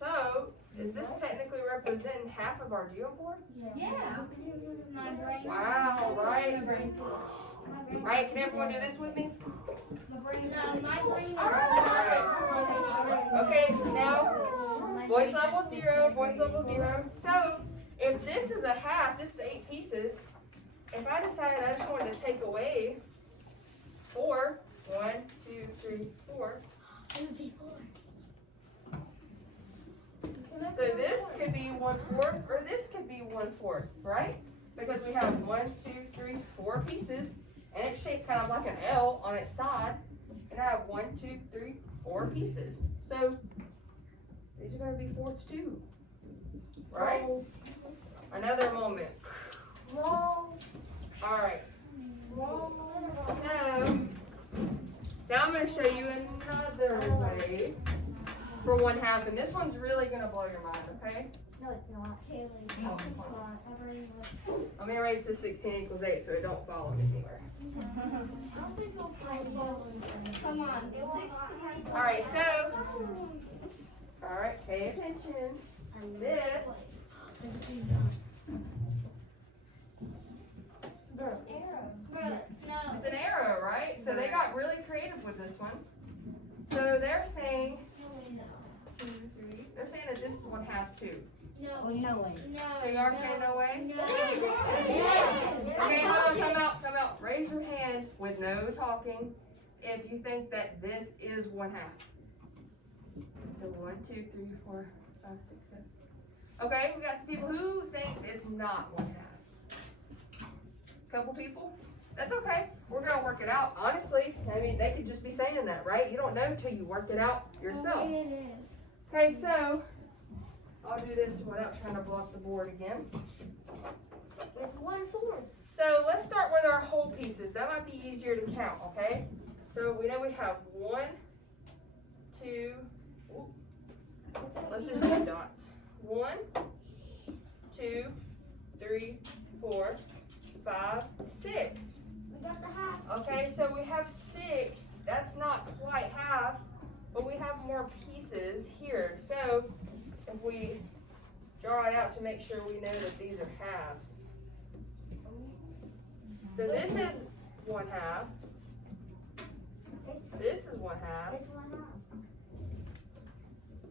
So is this technically representing half of our geoboard? Yeah. My brain. Wow, right? Right, can everyone do this with me? No, my brain. Okay, now voice level 0, voice level 0. So if this is a half, this is 8 pieces. If I decided I just wanted to take away 4, 1, 2, 3, 4. So this could be 1/4, or this could be 1/4, right? Because we have 1, 2, 3, 4 pieces, and it's shaped kind of like an L on its side. And I have 1, 2, 3, 4 pieces. So these are going to be 4s too, right? Another moment. All right. So now I'm going to show you another way for 1/2, and this one's really going to blow your mind. Okay? No, it's not. Let me erase this 16 equals 8 so it don't follow me anywhere. Come on, 16. Alright, so, alright, pay attention. This, Bro, no. it's an arrow, right? So they got really creative with this one. So they're saying, 2, 3, they're saying that this is 1/2 too. No. No way. So you are saying no way? No. Okay, hold on, come out. Raise your hand with no talking if you think that this is 1/2. So 1, 2, 3, 4, 5, 6, 7. Okay, we got some people who thinks it's not 1/2. Couple people? That's okay. We're gonna work it out. Honestly, I mean, they could just be saying that, right? You don't know till you work it out yourself. Okay, so I'll do this without trying to block the board again. It's 1/4. So let's start with our whole pieces. That might be easier to count, okay? So we know we have 1, 2, let's just do dots. 1, 2, 3, 4, 5, 6. We got the half. Okay, so we have 6. That's not quite half, but we have more pieces here. So if we draw it out to make sure we know that these are halves. So this is 1/2. This is 1/2. It's 1/2.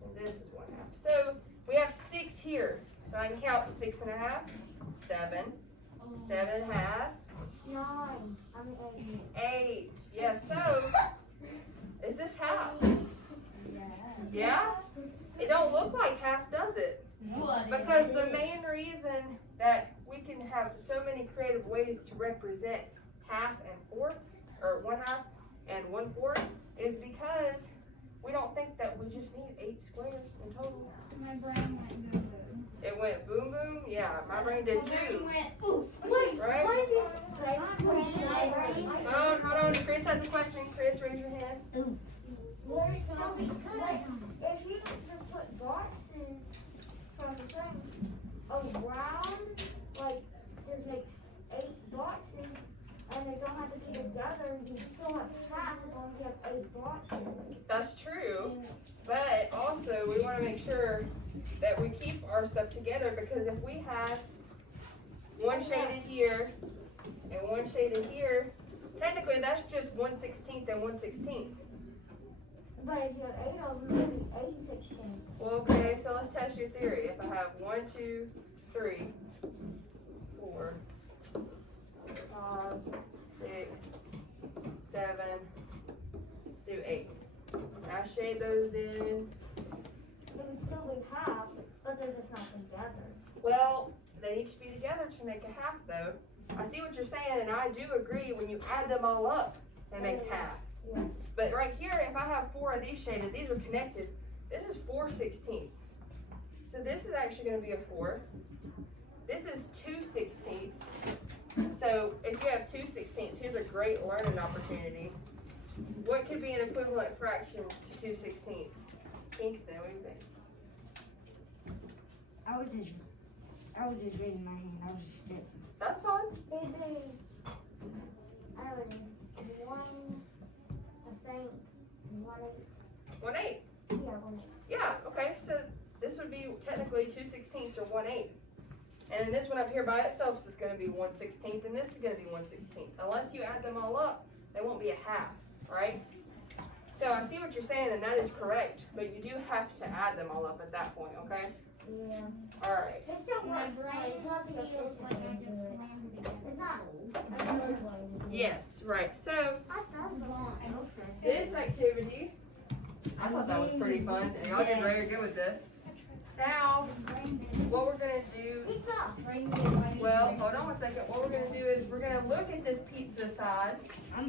And this is 1/2. So we have 6 here. So I can count 6 1/2, 7, 7 1/2, 9. I mean 8. 8. Yes, so is this half? Yeah? It don't look like half, does it? Because the main reason that we can have so many creative ways to represent 1/2 and 4ths, or 1/2 and 1/4, is because we don't think that we just need 8 squares in total. My brain went boom boom. It went boom boom? Yeah, my brain did My brain too. went oof. Right? What is this? My brain. Hold on. Chris has a question. Chris, raise your hand. What is so because if you just put boxes from the thing around don't have to be together. You still have half as long as you have 8 blocks. That's true, but also we want to make sure that we keep our stuff together, because if we have one shaded here and one shaded here, technically that's just 1/16 and 1/16. But if you have 8 of them, it'll be 8/16. Well, okay, so let's test your theory. If I have 1, 2, 3, 4, 5, 6, 7, let's do 8. I shade those in. It would still be half, but they're just not together. Well, they need to be together to make a half, though. I see what you're saying, and I do agree. When you add them all up, they make half. Yeah. But right here, if I have 4 of these shaded, these are connected. This is 4/16. So this is actually going to be a 4. This is 2/16. So if you have 2/16, here's a great learning opportunity. What could be an equivalent fraction to 2/16? Kingston, what do you think? I was just raising my hand. I was just stretching. That's fine. It'd be, I don't know, 1, I think, 1/8. 1/8. Yeah, 1/8. Yeah, okay, so this would be technically 2/16 or 1/8. And then this one up here by itself is going to be 1/16, and this is going to be 1/16. Unless you add them all up, they won't be a half, right? So I see what you're saying, and that is correct, but you do have to add them all up at that point, okay? Yeah. All right. It's still My works, but brain it's not the feels like I efficient just way to do it. slammed it against It's the not. wall. Yes, right. So I thought this activity, I thought that was pretty fun, and y'all did very good with this. Now, what we're going to do, pizza. well, hold on 1 second. What we're going to do is we're going to look at this pizza side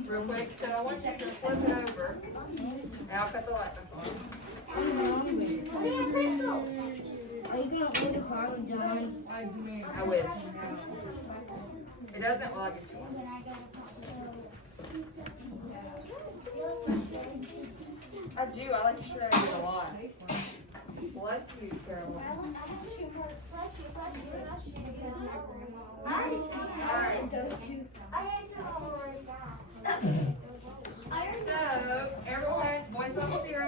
real quick. So I want you to flip it over, and I'll cut the light back on. Give me a pencil. Are you gonna order Parmesan John? I wish. It doesn't log if you want. Then I got I do. I like to share it a lot. Bless you, Carolyn. Alright. I had to already die. So, everyone, voice level 0.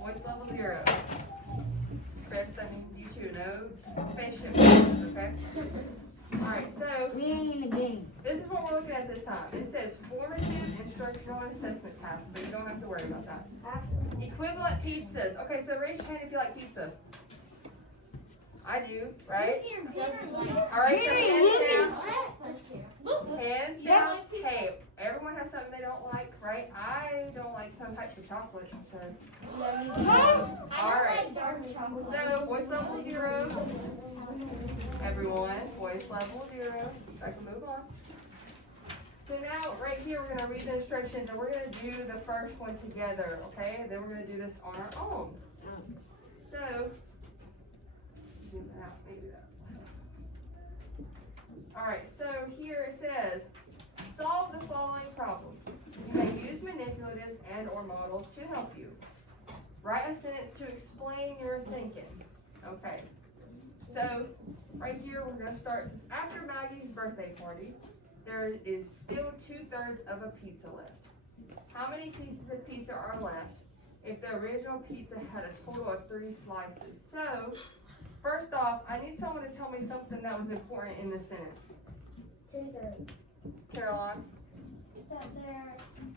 Voice level 0. Chris, that means you too. No spaceship voices, okay? Alright, so We ain't in the game. this is what we're looking at this time. It says formative instructional and assessment tasks, but you don't have to worry about that. Equivalent pizzas. Okay, so raise your hand if you like pizza. I do, right? Alright, so hands down. Hands down. Hey, everyone has something they don't like, right? I don't like some types of chocolate, so. Alright, so voice level 0. Everyone, voice level 0. I can move on. So now, right here, we're going to read the instructions, and we're going to do the first one together, okay? And then we're going to do this on our own. So, zoom out, maybe that. Alright, so here it says, solve the following problems. You may use manipulatives and or models to help you. Write a sentence to explain your thinking. Okay. So, right here we're going to start. It says, after Maggie's birthday party, there is still 2/3 of a pizza left. How many pieces of pizza are left if the original pizza had a total of 3 slices? So, first off, I need someone to tell me something that was important in this sentence. 2/3. Caroline?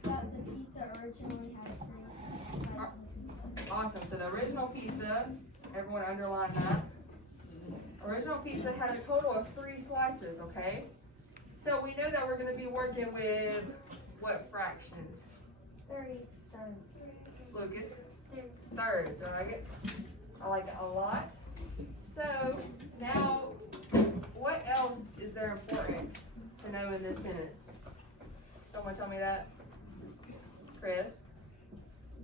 That the pizza originally had 3 slices of pizza. Awesome. So the original pizza, everyone underline that. Original pizza had a total of 3 slices, okay? So we know that we're going to be working with what fraction? 3/3. Lucas? Thirds, right? I like it a lot. So now, what else is there important to know in this sentence? Someone tell me that. Chris?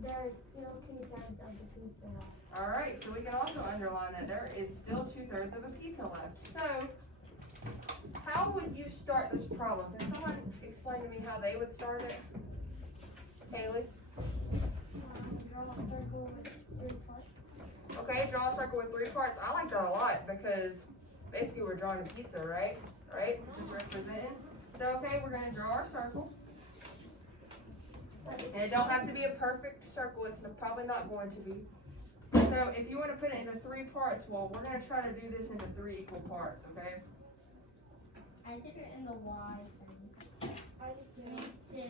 There's still 2/3 of the pizza left. All right, so we can also underline that there is still 2/3 of a pizza left. So, how would you start this problem? Can someone explain to me how they would start it? Haley? Draw a circle with 3 parts. Okay, draw a circle with 3 parts. I like that a lot because basically we're drawing a pizza, right? Right? Just representing. So, okay, we're gonna draw our circle. And it don't have to be a perfect circle, it's probably not going to be. So if you wanna put it into 3 parts, well, we're gonna try to do this into 3 equal parts, okay? I did it in the Y thing. Me too.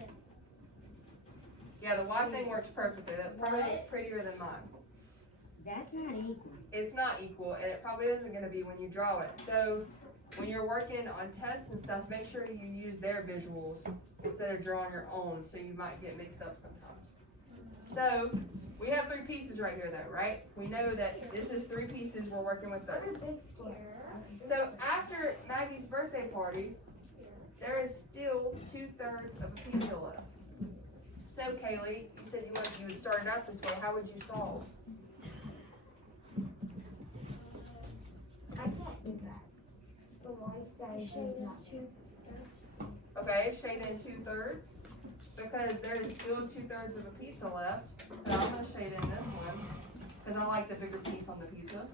Yeah, the Y thing works perfectly, that probably looks prettier than mine. That's not equal. It's not equal, and it probably isn't gonna be when you draw it. So, when you're working on tests and stuff, make sure you use their visuals instead of drawing your own, so you might get mixed up sometimes. So, we have 3 pieces right here though, right? We know that this is 3 pieces, we're working with thirds. So, after Maggie's birthday party, there is still 2/3 of a pizza left. So, Kaylee, you said you would start it out this way, how would you solve? I can't do that. The white guy should not. Okay, shade in 2/3, because there is still 2/3 of a pizza left, so I'm gonna shade in this one, because I like the bigger piece on the pizza.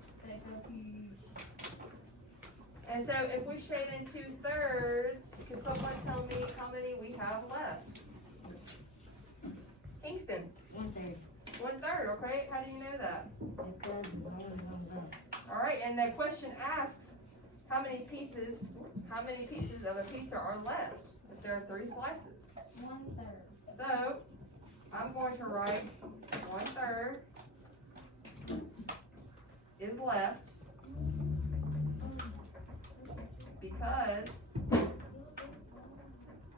And so if we shade in 2/3, can someone tell me how many we have left? Kingston, 1/3. 1/3, okay, how do you know that? Because it's always on the. Alright, and the question asks, how many pieces of a pizza are left if there are 3 slices? 1/3. So, I'm going to write 1/3 is left because,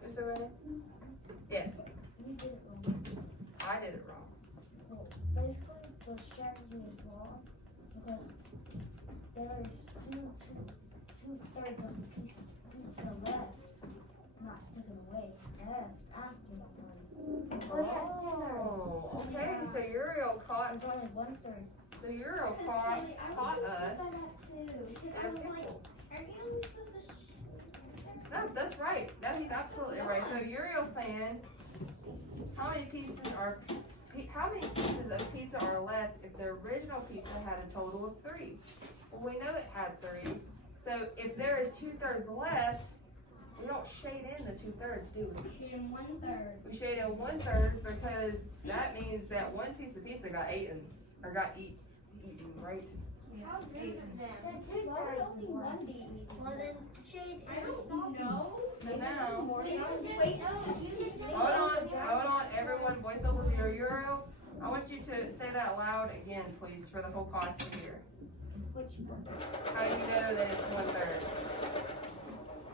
is there any? Yes, You did it wrong. I did it wrong. Basically, the strategy is wrong because there is two-thirds of the pizza left, not taken away, left after the party. Oh, yeah, it's 2/3. Oh, okay, so Uriel caught, It's only 1/3. so Uriel caught us Because in I a was like, pickle. are you only supposed to No, that's right. No, he's absolutely right. So Uriel's saying, how many pieces of pizza are left if the original pizza had a total of 3? Well, we know it had 3. So if there is 2/3 left, we don't shade in the 2/3, do we? shade in 1/3? We shade in 1/3 because that means that one piece of pizza got eaten, right? How big of them? Why would only one be equal? Well, then shade I in. don't know. So now, They don't waste it. hold on, everyone, voice over to Uriel. I want you to say that loud again, please, for the whole class to hear. Which one? How do you know that it's 1/3?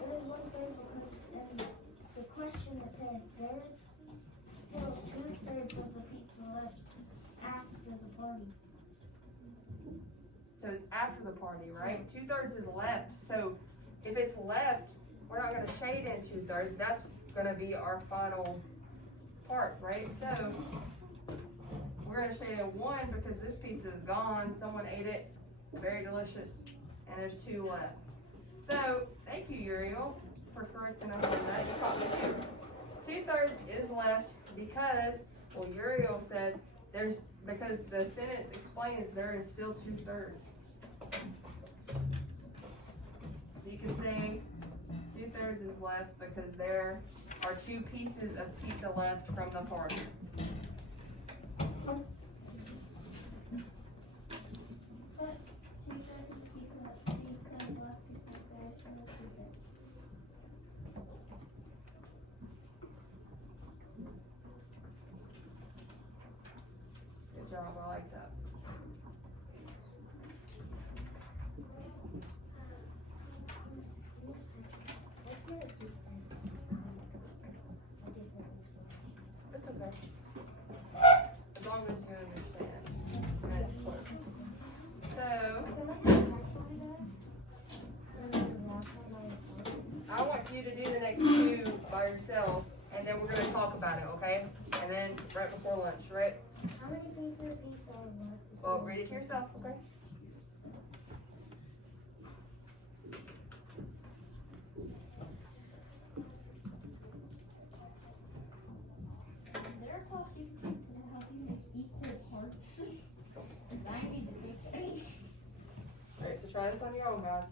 It is 1/3 because in the question it says there's still 2/3 of the pizza left after the party. So it's after the party, right? 2/3 is left. So if it's left, we're not gonna shade in 2/3. That's gonna be our final part, right? So we're gonna shade in 1 because this pizza is gone. Someone ate it. Very delicious. And there's 2 left. So thank you, Uriel, for correcting us on that. You caught me too. 2/3 is left because, well, Uriel said because the sentence explains there is still 2/3. So you can say 2/3 is left because there are 2 pieces of pizza left from the party. But 2/3 of pizza left because there's no 2/3. Good job, I like that. Let's get a different It's okay. As long as you understand. And it's clear. So, I want you to do the next 2 by yourself, and then we're gonna talk about it, okay? And then right before lunch, right? How many pieces of pizza are left? Well, read it to yourself, okay? Is there a class you can take that will help you make equal parts? 'Cause I need to make any. Alright, so try this on your own, guys.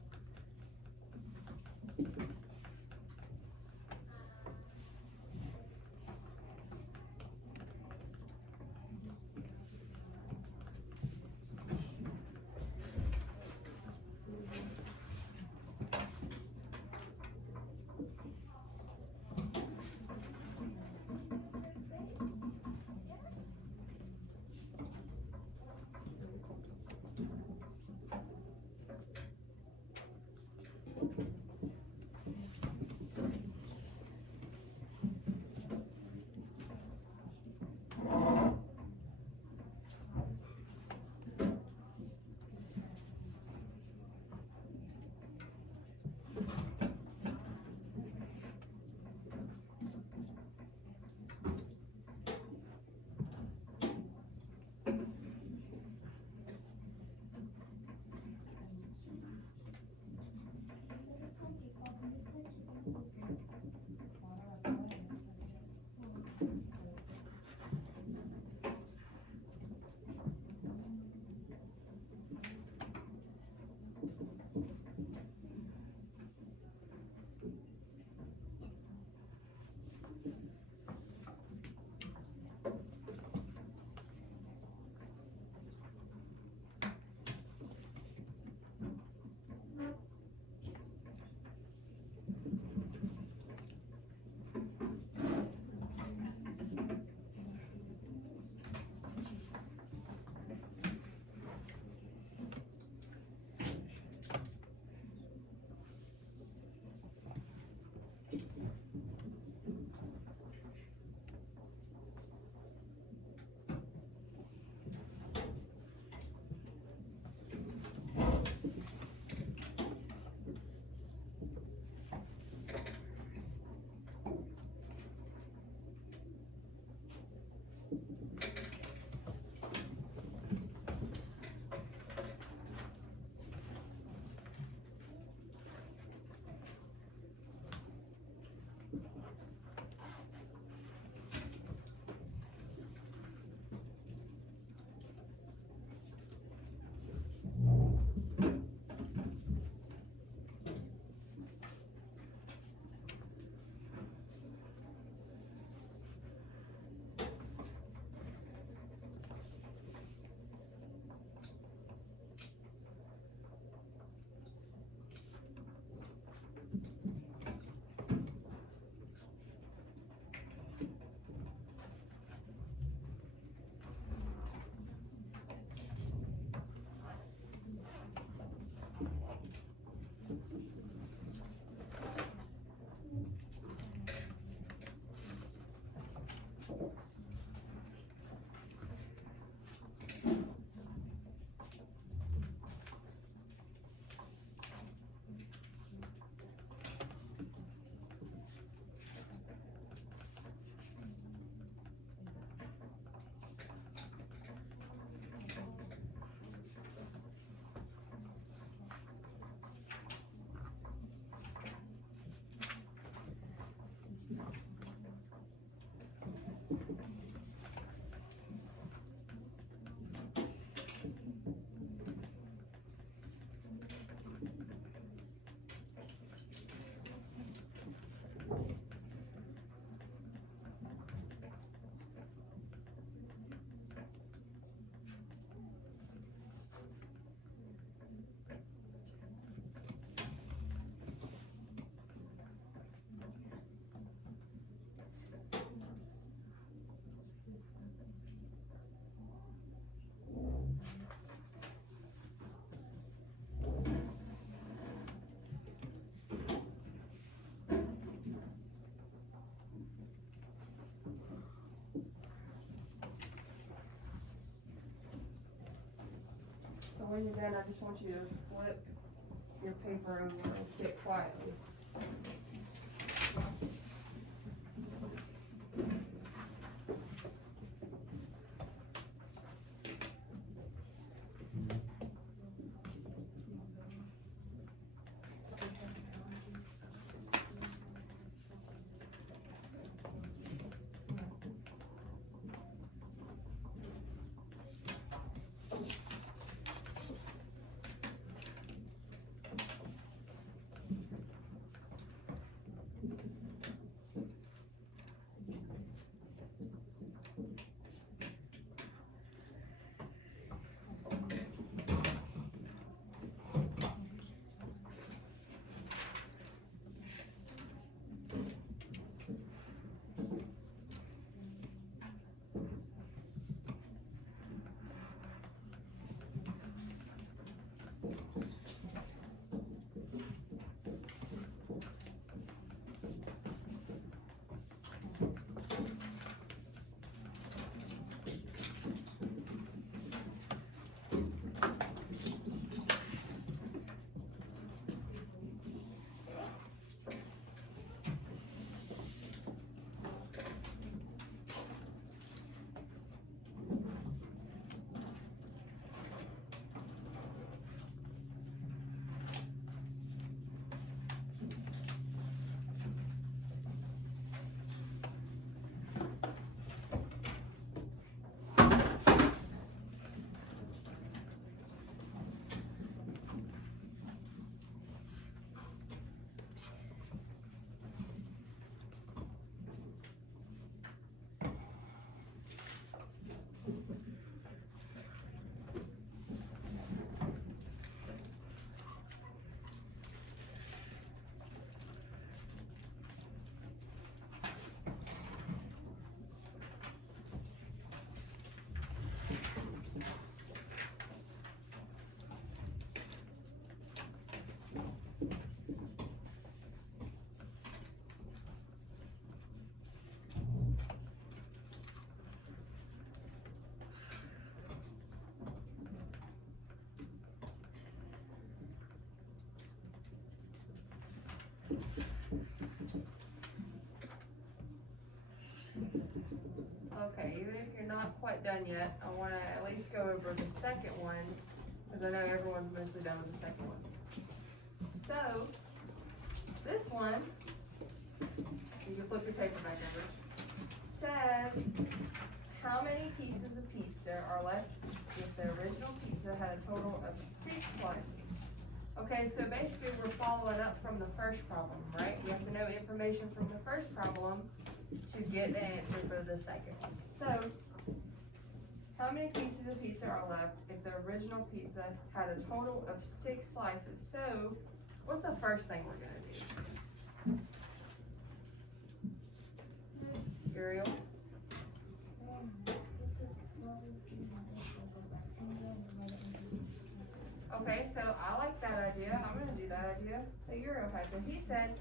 when you're done, I just want you to flip your paper over and sit quietly. Okay, even if you're not quite done yet, I wanna at least go over the second one, cause I know everyone's mostly done with the second one. So, this one, you can flip your paper back over, says, how many pieces of pizza are left if the original pizza had a total of 6 slices? Okay, so basically we're following up from the first problem, right? You have to know information from the first problem to get the answer for the second one. So, how many pieces of pizza are left if the original pizza had a total of 6 slices? So, what's the first thing we're gonna do? Uriel? Okay, so I like that idea. I'm gonna do that idea that Uriel had. So he said,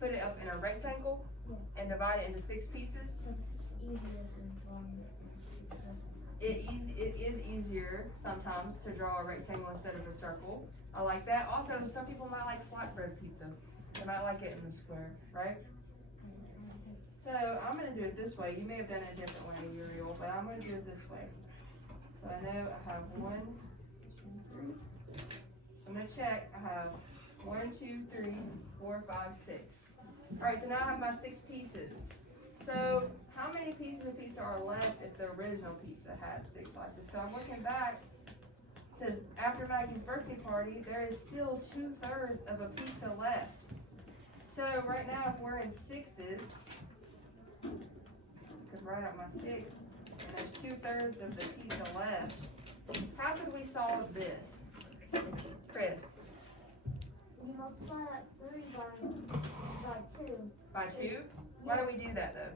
put it up in a rectangle and divide it into 6 pieces. It's easier than drawing It is easier sometimes to draw a rectangle instead of a circle. I like that. Also, some people might like flatbread pizza. They might like it in the square, right? So I'm gonna do it this way. You may have done it a different way, Uriel, but I'm gonna do it this way. So I know I have 1, 2, 3. I'm gonna check. I have 1, 2, 3, 4, 5, 6. Alright, so now I have my 6 pieces. So how many pieces of pizza are left if the original pizza had 6 slices? So I'm looking back. It says after Maggie's birthday party, there is still 2/3 of a pizza left. So right now, if we're in 6s, I could write out my 6, and there's 2/3 of the pizza left. How could we solve this? Chris? You multiply that 3 by 2. By 2? Why do we do that though?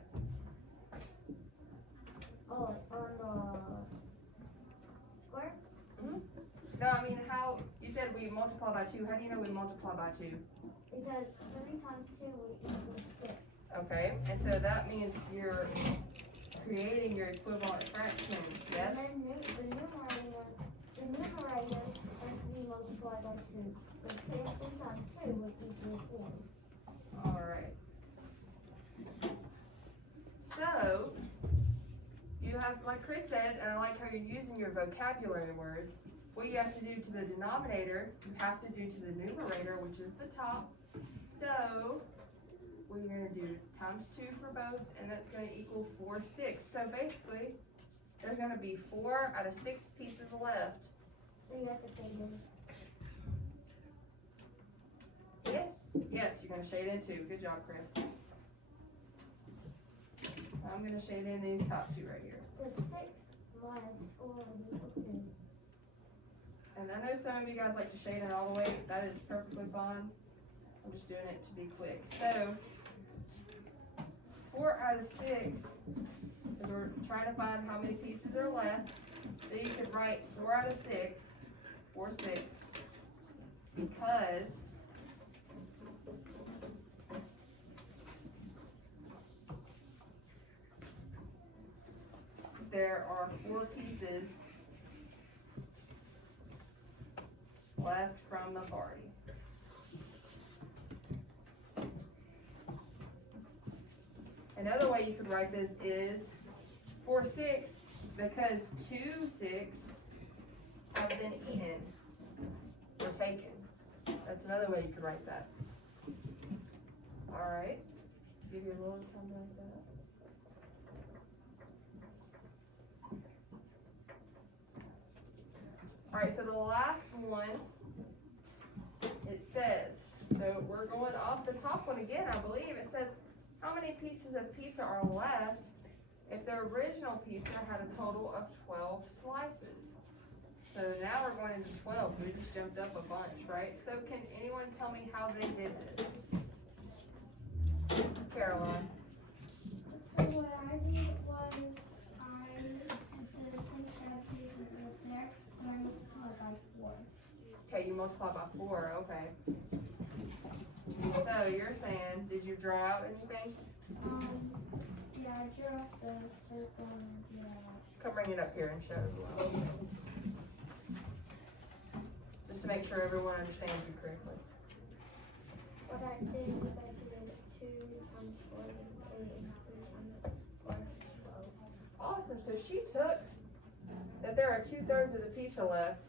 Oh, on the square? No, I mean how, you said we multiply by 2. How do you know we multiply by 2? Because 3 times 2 equals 6. Okay, and so that means you're creating your equivalent fraction, yes? And then the numerator the numerator has to be multiplied by 2. So 6 times 2 would equal 4. Alright. So, you have, like Chris said, and I like how you're using your vocabulary words, what you have to do to the denominator, you have to do to the numerator, which is the top. So, what you're going to do, times 2 for both, and that's going to equal 4 6. So basically, there's going to be 4 out of 6 pieces left. So you have to figure. Yes, you're going to shade in 2. Good job, Chris. I'm going to shade in these top 2 right here. So 6 minus 4 would equal 2. And I know some of you guys like to shade in all the way. That is perfectly fine. I'm just doing it to be quick. So, 4 out of 6, because we're trying to find how many pizzas are left. So you could write 4 out of 6, 4 6, because there are 4 pieces left from the party. Another way you could write this is 4 6 because 2 6 have been eaten or taken. That's another way you could write that. Alright. Give you a little time like that. Alright, so the last one, it says, so we're going off the top one again, I believe. It says, how many pieces of pizza are left if the original pizza had a total of 12 slices? So now we're going into 12. We just jumped up a bunch, right? So can anyone tell me how they did this? Caroline. So what I did was I took the same strategy that was up there and I multiplied by 4. Okay, you multiply by 4, okay. So you're saying, did you draw out anything? Yeah, I drew off the circle and Come bring it up here and show as well. Just to make sure everyone understands you correctly. what I did was I did 2 times 4 is 8 and 3 times 4 is 12. Awesome, so she took that there are 2/3 of the pizza left,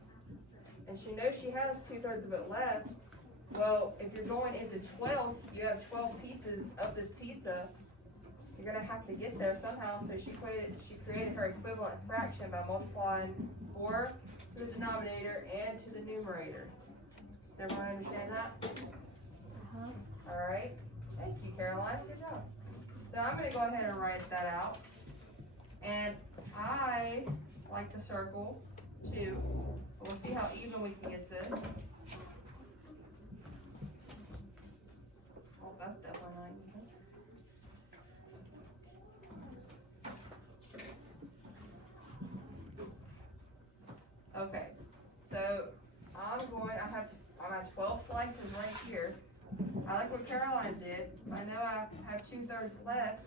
and she knows she has 2/3 of it left. Well, if you're going into 12ths, you have 12 pieces of this pizza. You're gonna have to get there somehow. So she created her equivalent fraction by multiplying 4 to the denominator and to the numerator. Does everyone understand that? All right. Thank you, Caroline. Good job. So I'm gonna go ahead and write that out. And I like to circle 2. We'll see how even we can get this. Oh, that's definitely not even. Okay, so I'm at 12 slices right here. I like what Caroline did. I know I have 2/3 left.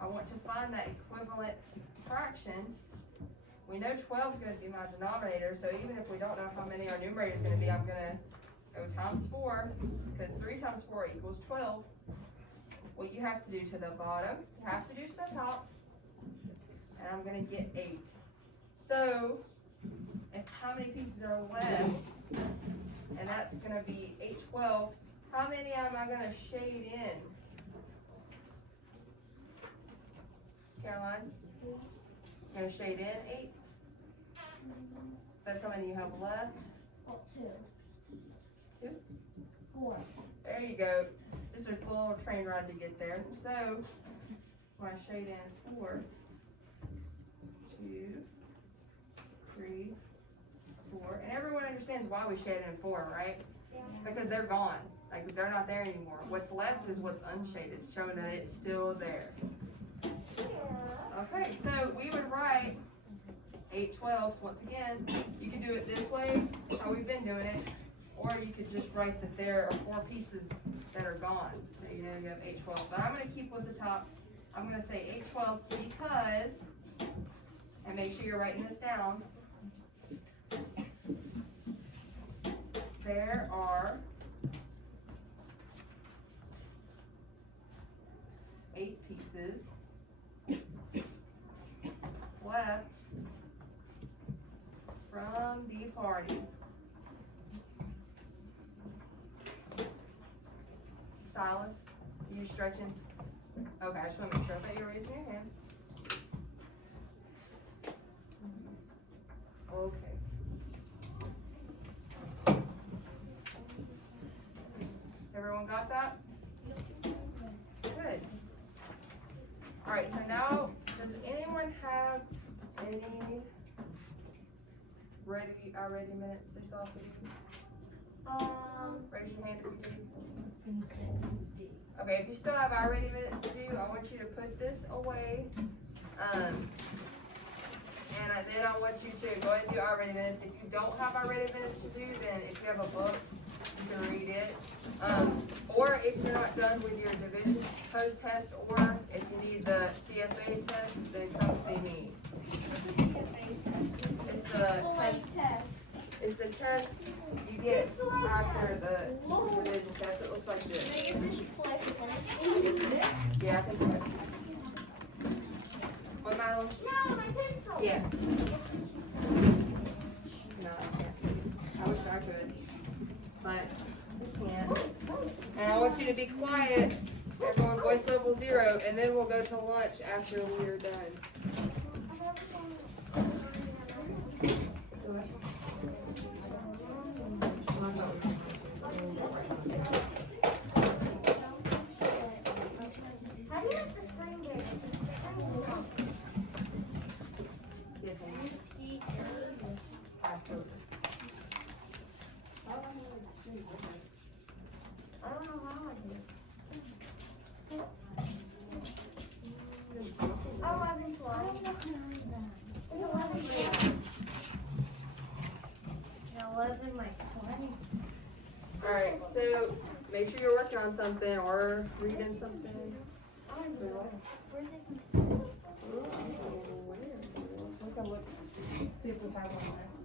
I want to find that equivalent fraction. We know 12 is going to be my denominator, so even if we don't know how many our numerator is going to be, I'm going to go times 4, because 3 times 4 equals 12. What you have to do to the bottom, you have to do to the top, and I'm going to get 8. So, if how many pieces are left, and that's going to be 8/12, how many am I going to shade in? Caroline? I'm going to shade in 8. That's how many you have left. Well, 2. 2? 4. There you go. Just a little train ride to get there. So, when I shade in 4, 2, 3, 4, and everyone understands why we shade in 4, right? Yeah. Because they're gone. Like, they're not there anymore. What's left is what's unshaded, showing that it's still there. Yeah. Okay, so we would write 8/12 once again. You can do it this way, how we've been doing it, or you could just write that there are 4 pieces that are gone. So you know you have 8/12. But I'm going to keep with the top. I'm going to say 8/12 because, and make sure you're writing this down, there are 8 pieces left from the party. Silas, are you stretching? Okay, I just want to make sure that you're raising your hand. Okay. Everyone got that? Good. Alright, so now, does anyone have any ready minutes they saw for you? Raise your hand if you do. Okay, if you still have ready minutes to do, I want you to put this away. And then I want you to go ahead and do ready minutes. If you don't have ready minutes to do, then if you have a book, you can read it. Or if you're not done with your division post test, or if you need the CFA test, then come see me. It's the test. It's the test you get after the division test. It looks like this. Yeah, I think so. What, Madeline? No, my pencil. Yes. No, I can't see. I wish I could, but I can't. And I want you to be quiet, everyone, voice level 0, and then we'll go to lunch after we are done. How do you have the spring break? Yes, ma'am. Absolutely. I don't know how I do. 11, 12. It's 11. 11, like 20. Alright, so make sure you're working on something or reading something. Where's it? We can look, see if we have one there.